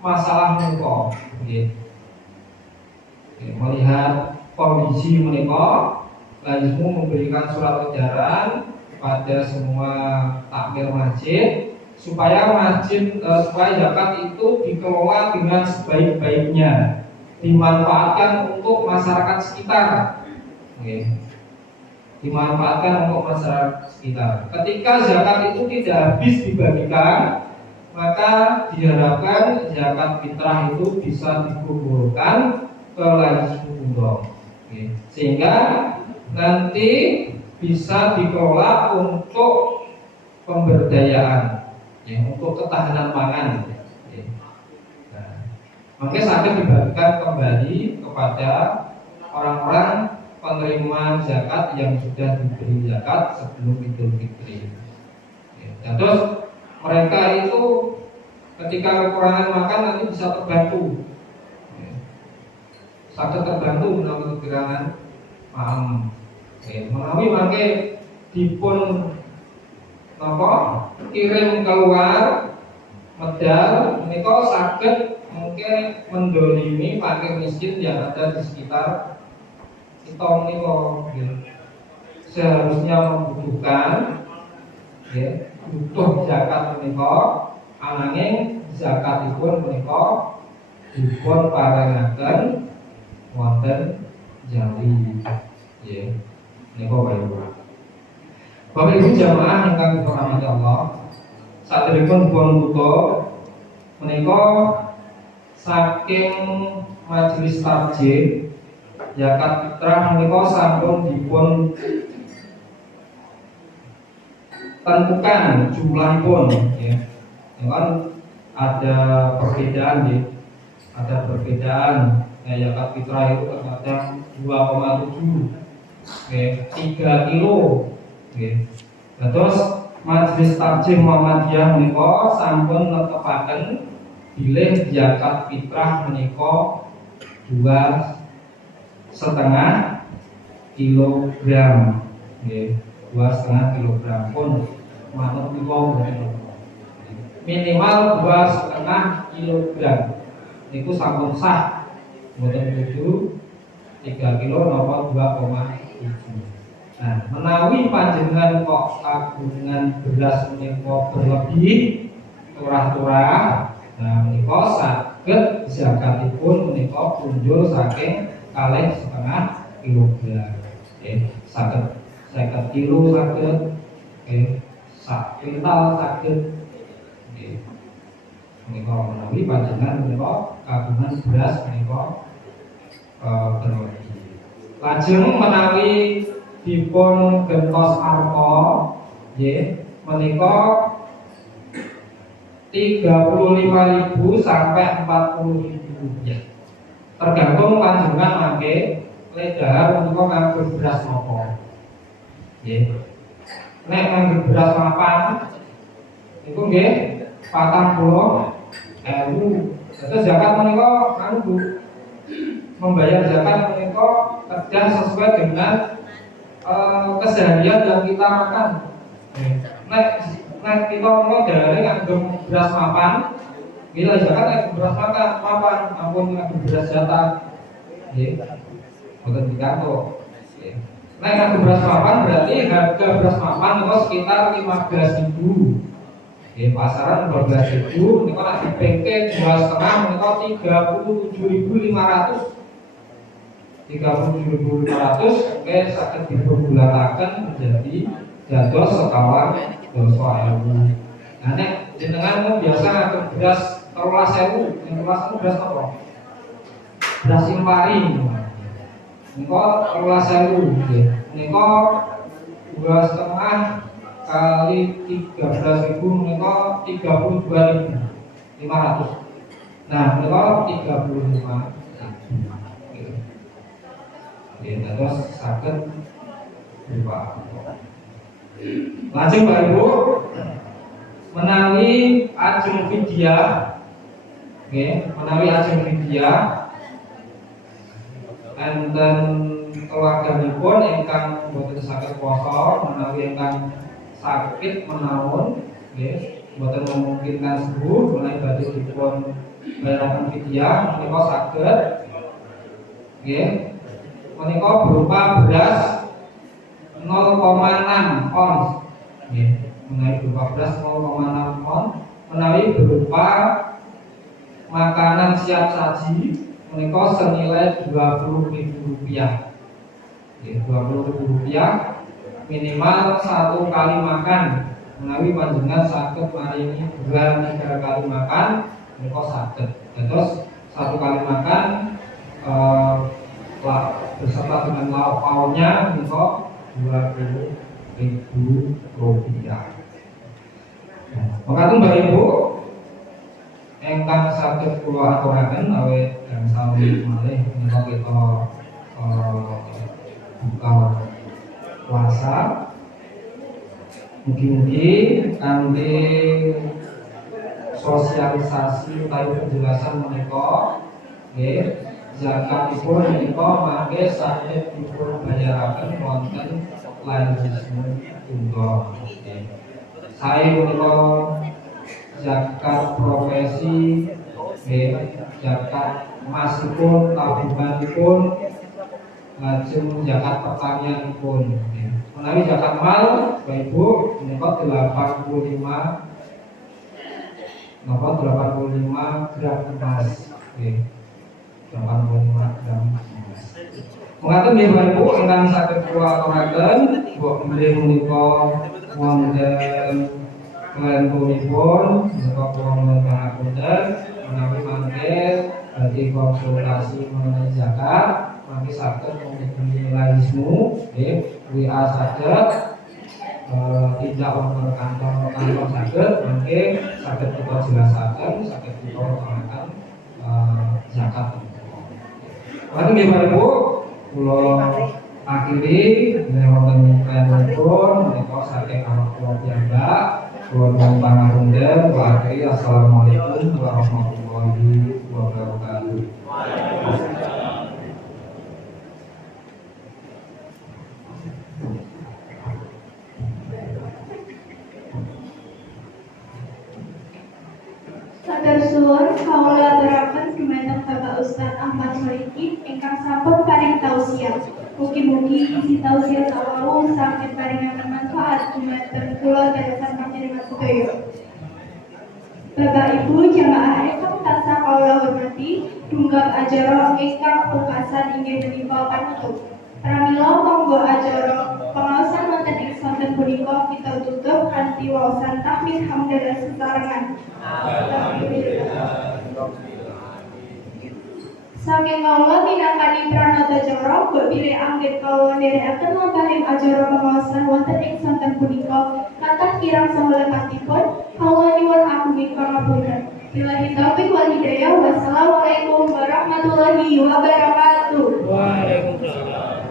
masalah menikah. Melihat kondisi menikah, Lajismu memberikan surat edaran kepada semua takmir masjid supaya supaya zakat itu dikelola dengan sebaik-baiknya, dimanfaatkan untuk masyarakat sekitar. Dimanfaatkan untuk masyarakat sekitar. Ketika zakat itu tidak habis dibagikan, maka diharapkan zakat fitrah itu bisa dikumpulkan ke Lajismu, sehingga nanti bisa dikelola untuk pemberdayaan, untuk ketahanan pangan. Maka sakit dibagikan kembali kepada orang-orang penerima zakat yang sudah diberi zakat sebelum Idul Fitri. Terus mereka itu ketika kekurangan makan nanti bisa terbantu, sakit terbantu melalui kekurangan paham. Menawi mangke dipun kirim keluar medal menika saged mungkin mendolimi fakir miskin yang ada di sekitar kita menika seharusnya membutuhkan butuh zakat menika ananging zakatipun menika dipun parengaken wonten jali menika wae. Bapak Ibu jamaah ingkang dirahmati Allah, saderengipun pun buta menika saking Majelis Takjid zakat fitrah menika sampun dipun tentukan jumlahipun kan ada perbedaan ada perbedaan zakat fitrah itu terkadang 2,7 3 kilo. Terus Majelis Takjid Muhammadiyah menika sampun netepaken bilih zakat fitrah menika 2,5 kilogram, 2,5 kilogram pun manut niku minimal 2,5 kilogram niku sampun sah, mboten kudu 3 kilo napa 2,7. Nah, menawi panjenengan kok kagungan beras menika berlebih turah-turah, nah menika saged zakatipun menika punjul saking 2,5 kilogram. Saged 50 kilo saged, sak kintal saged. Menika menawi panjenengan menika kagungan beras menika berlebih. Lajeng menawi dipun gentos arpa menika 35.000 sampai 40.000 tergantung panjenengan mangke ledahar menika nganggo beras napa. Nek nganggo beras mapan niku nggih 40.000. Terus zakat menika Bu, membayar zakat menika kerja sesuai dengan keseharian yang kita makan. Nek kita mau dari nganggo beras mapan, bila zakat nganggo beras mapan, ampun nganggo beras jatah. Bukan dikanto. Nek nganggo beras mapan berarti harga beras mapan itu sekitar 15.000. Pasaran 12.000, niku nek dipengke 2,5 menika 37.500. 37.500 saged diperbulataken menjadi dados sekawan dosa ewu. Nah nek jenengan biasa ngatur beras 13.000, yang 13.000 beras apa? Beras Impari. Niko 13.000 nggih. Niko 2,5 kali 13.000 niko 32.500. Nah, niko 35. Oke, terus saged berupa. Lajeng Bapak Ibu menawi ajeng fidyah, oke, menawi ajeng fidyah enten keluarganipun ingkang boten saged poso menawi ingkang sakit menawon, nggih, boten memungkinkan sembuh menawi badhe dipun bayaraken fidyah menika saged, nggih, menika berupa beras 0,6 ons, nggih, menawi berupa beras 0,6 ons, menawi berupa makanan siap saji menika senilai Rp20.000. Rp20.000 minimal 1 kali makan. Menawi panjenengan saged maringi bulan 3 kali makan menika saged. Terus 1 kali makan beserta dengan lauk pauknya menika Rp20.000. Mekaten Bapak Ibu engkang saged kula aturaken awit gangsal malih menika kita buka puasa. Mugi-mugi kanthi sosialisasi utawi penjelasan menika nggih zakatipun menika mangke saged dipun bayaraken wonten layanan tunggal. Saya menika zakat profesi, zakat emasipun, tabunganipun, lajeng zakat pertanianipun. Menawi zakat mal, Bapak Ibu, menika 85 gram emas. 85 gram emas. Mengatur nggih Bapak Ibu ingkang saged kula aturaken, buat bilih menika wonten kelentunipun menika kula nuwun pangapunten menawi mangke badhe konsultasi mengenai zakat mangke saged menghubungi Laismu nggih WA saged tidak wonten kantor saged mangke saged kita jelasaken saged kita terangkan zakat. Mari nggih Bapak Ibu kula akhiri wonten kelentunipun menika saking awak kula piyambak. Assalamualaikum warahmatullahi wabarakatuh. Satur suwun kawula aturaken dhumateng Bapak Ustaz Ahmad Solikin ingkang sampun paring tausiah. Mugi-mugi isi tausiah sawau saged paringaken manfaat dhumateng kula dadosan panjenengan sedaya. Bapak Ibu jamaah ingkang tansah kawula hormati, dunggap acara ingkang pungkasan inggih menika panutup. Pramila monggo acara pengaosan wonten ing sonten punika kita tutup kanthi waosan tahmid hamdalah sesarengan. Saking kawula minangkani pranata cara mbok pilih anggit kawula nderekaken wonten acara pengaosan wonten ing sonten punika kathah kirang saha lekatipun kawula nyuwun agung pangapunten. Billahi taufiq wal hidayah. Wassalamualaikum warahmatullahi wabarakatuh. Waalaikumsalam.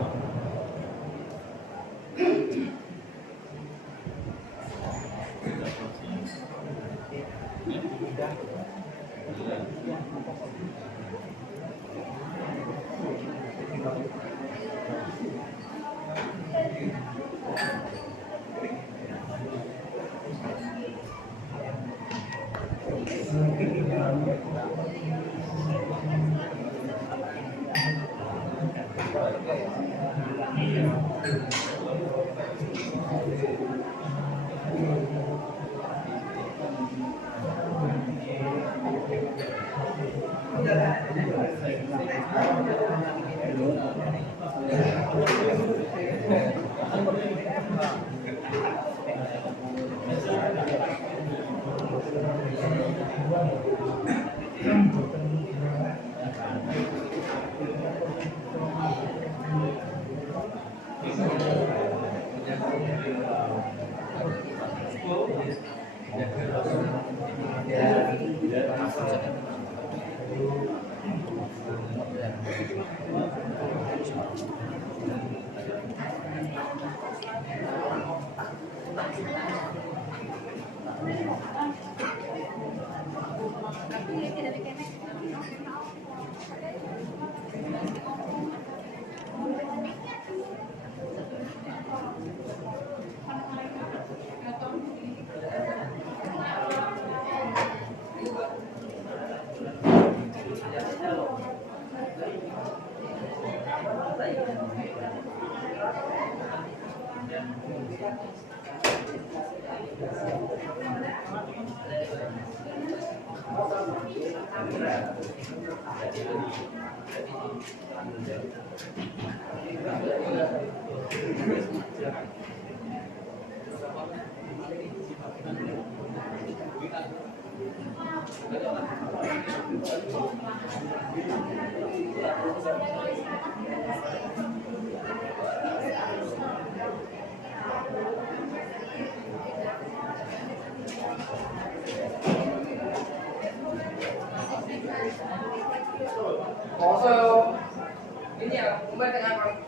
먹었어요. 민이야, 공부할 때 가요.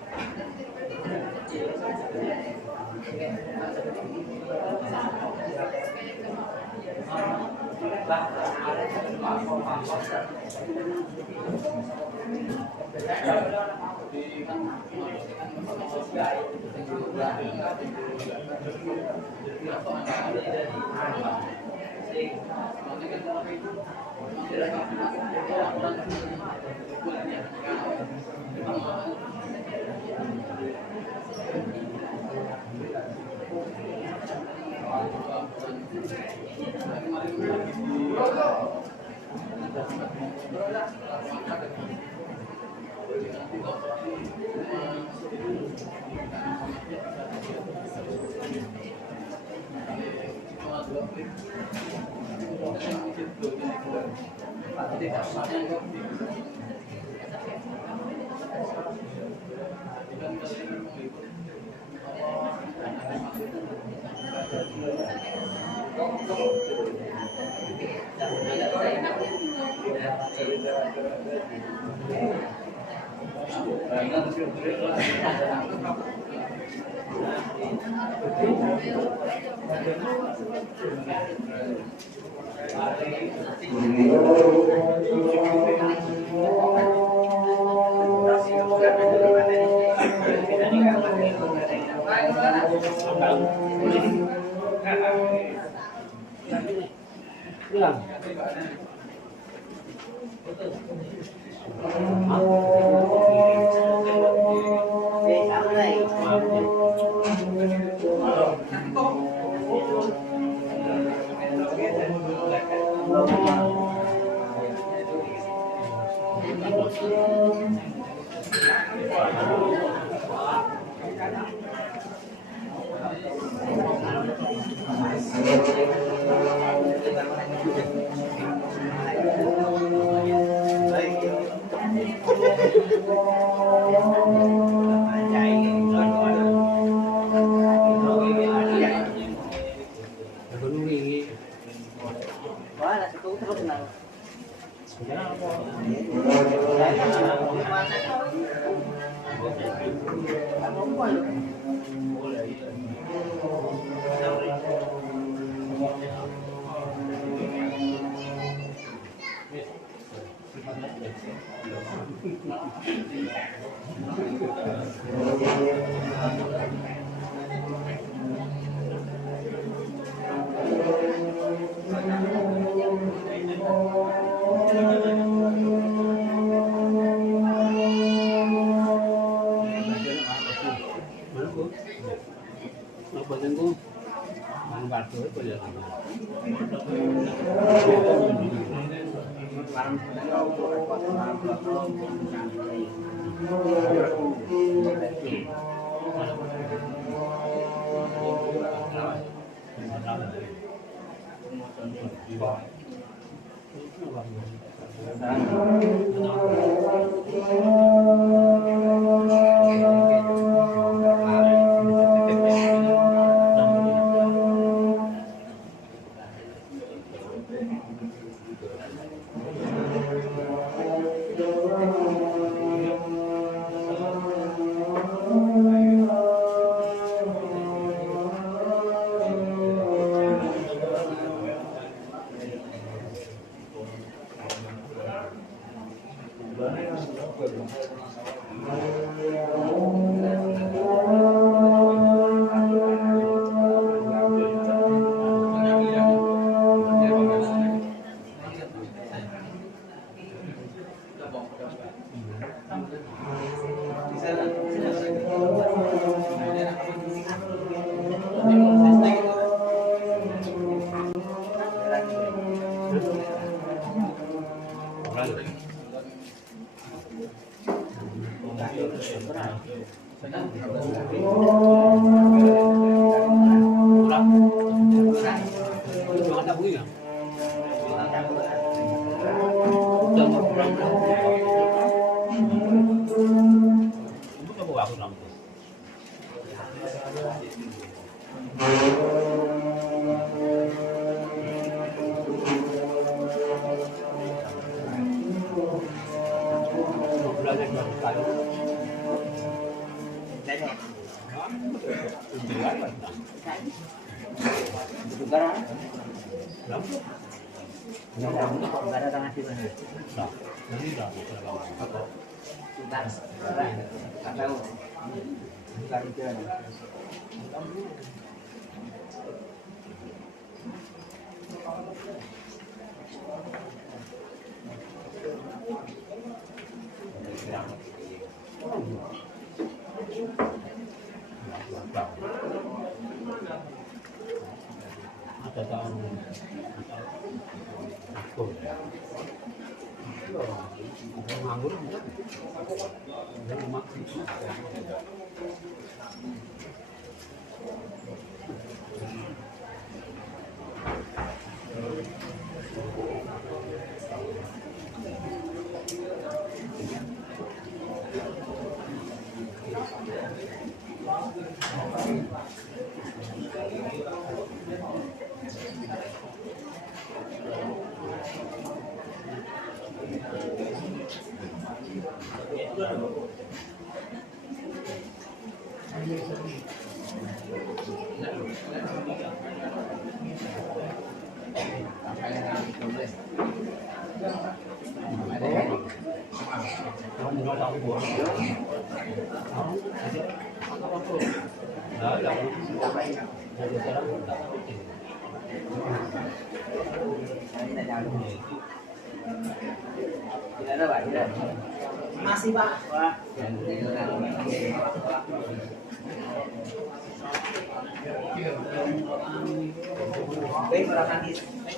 Masih Pak. Wah.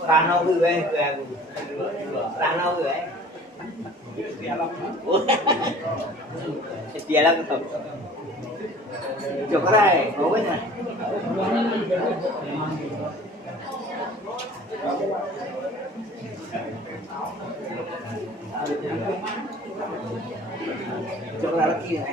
Rano gue. Rano gue. Dia lah ketemu. Cokrai, bawahnya. Cokrai lagi ya.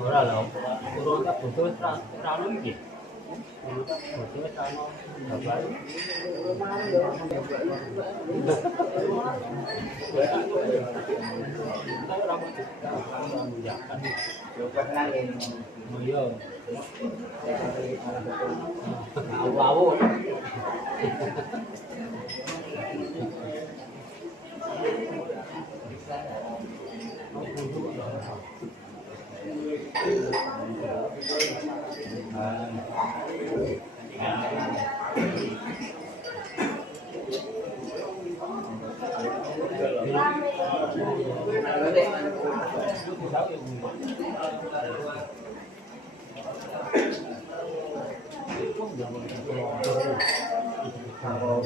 Ora lho, turun tak butuh terlalu iki. Butuh terlalu babar. Kalau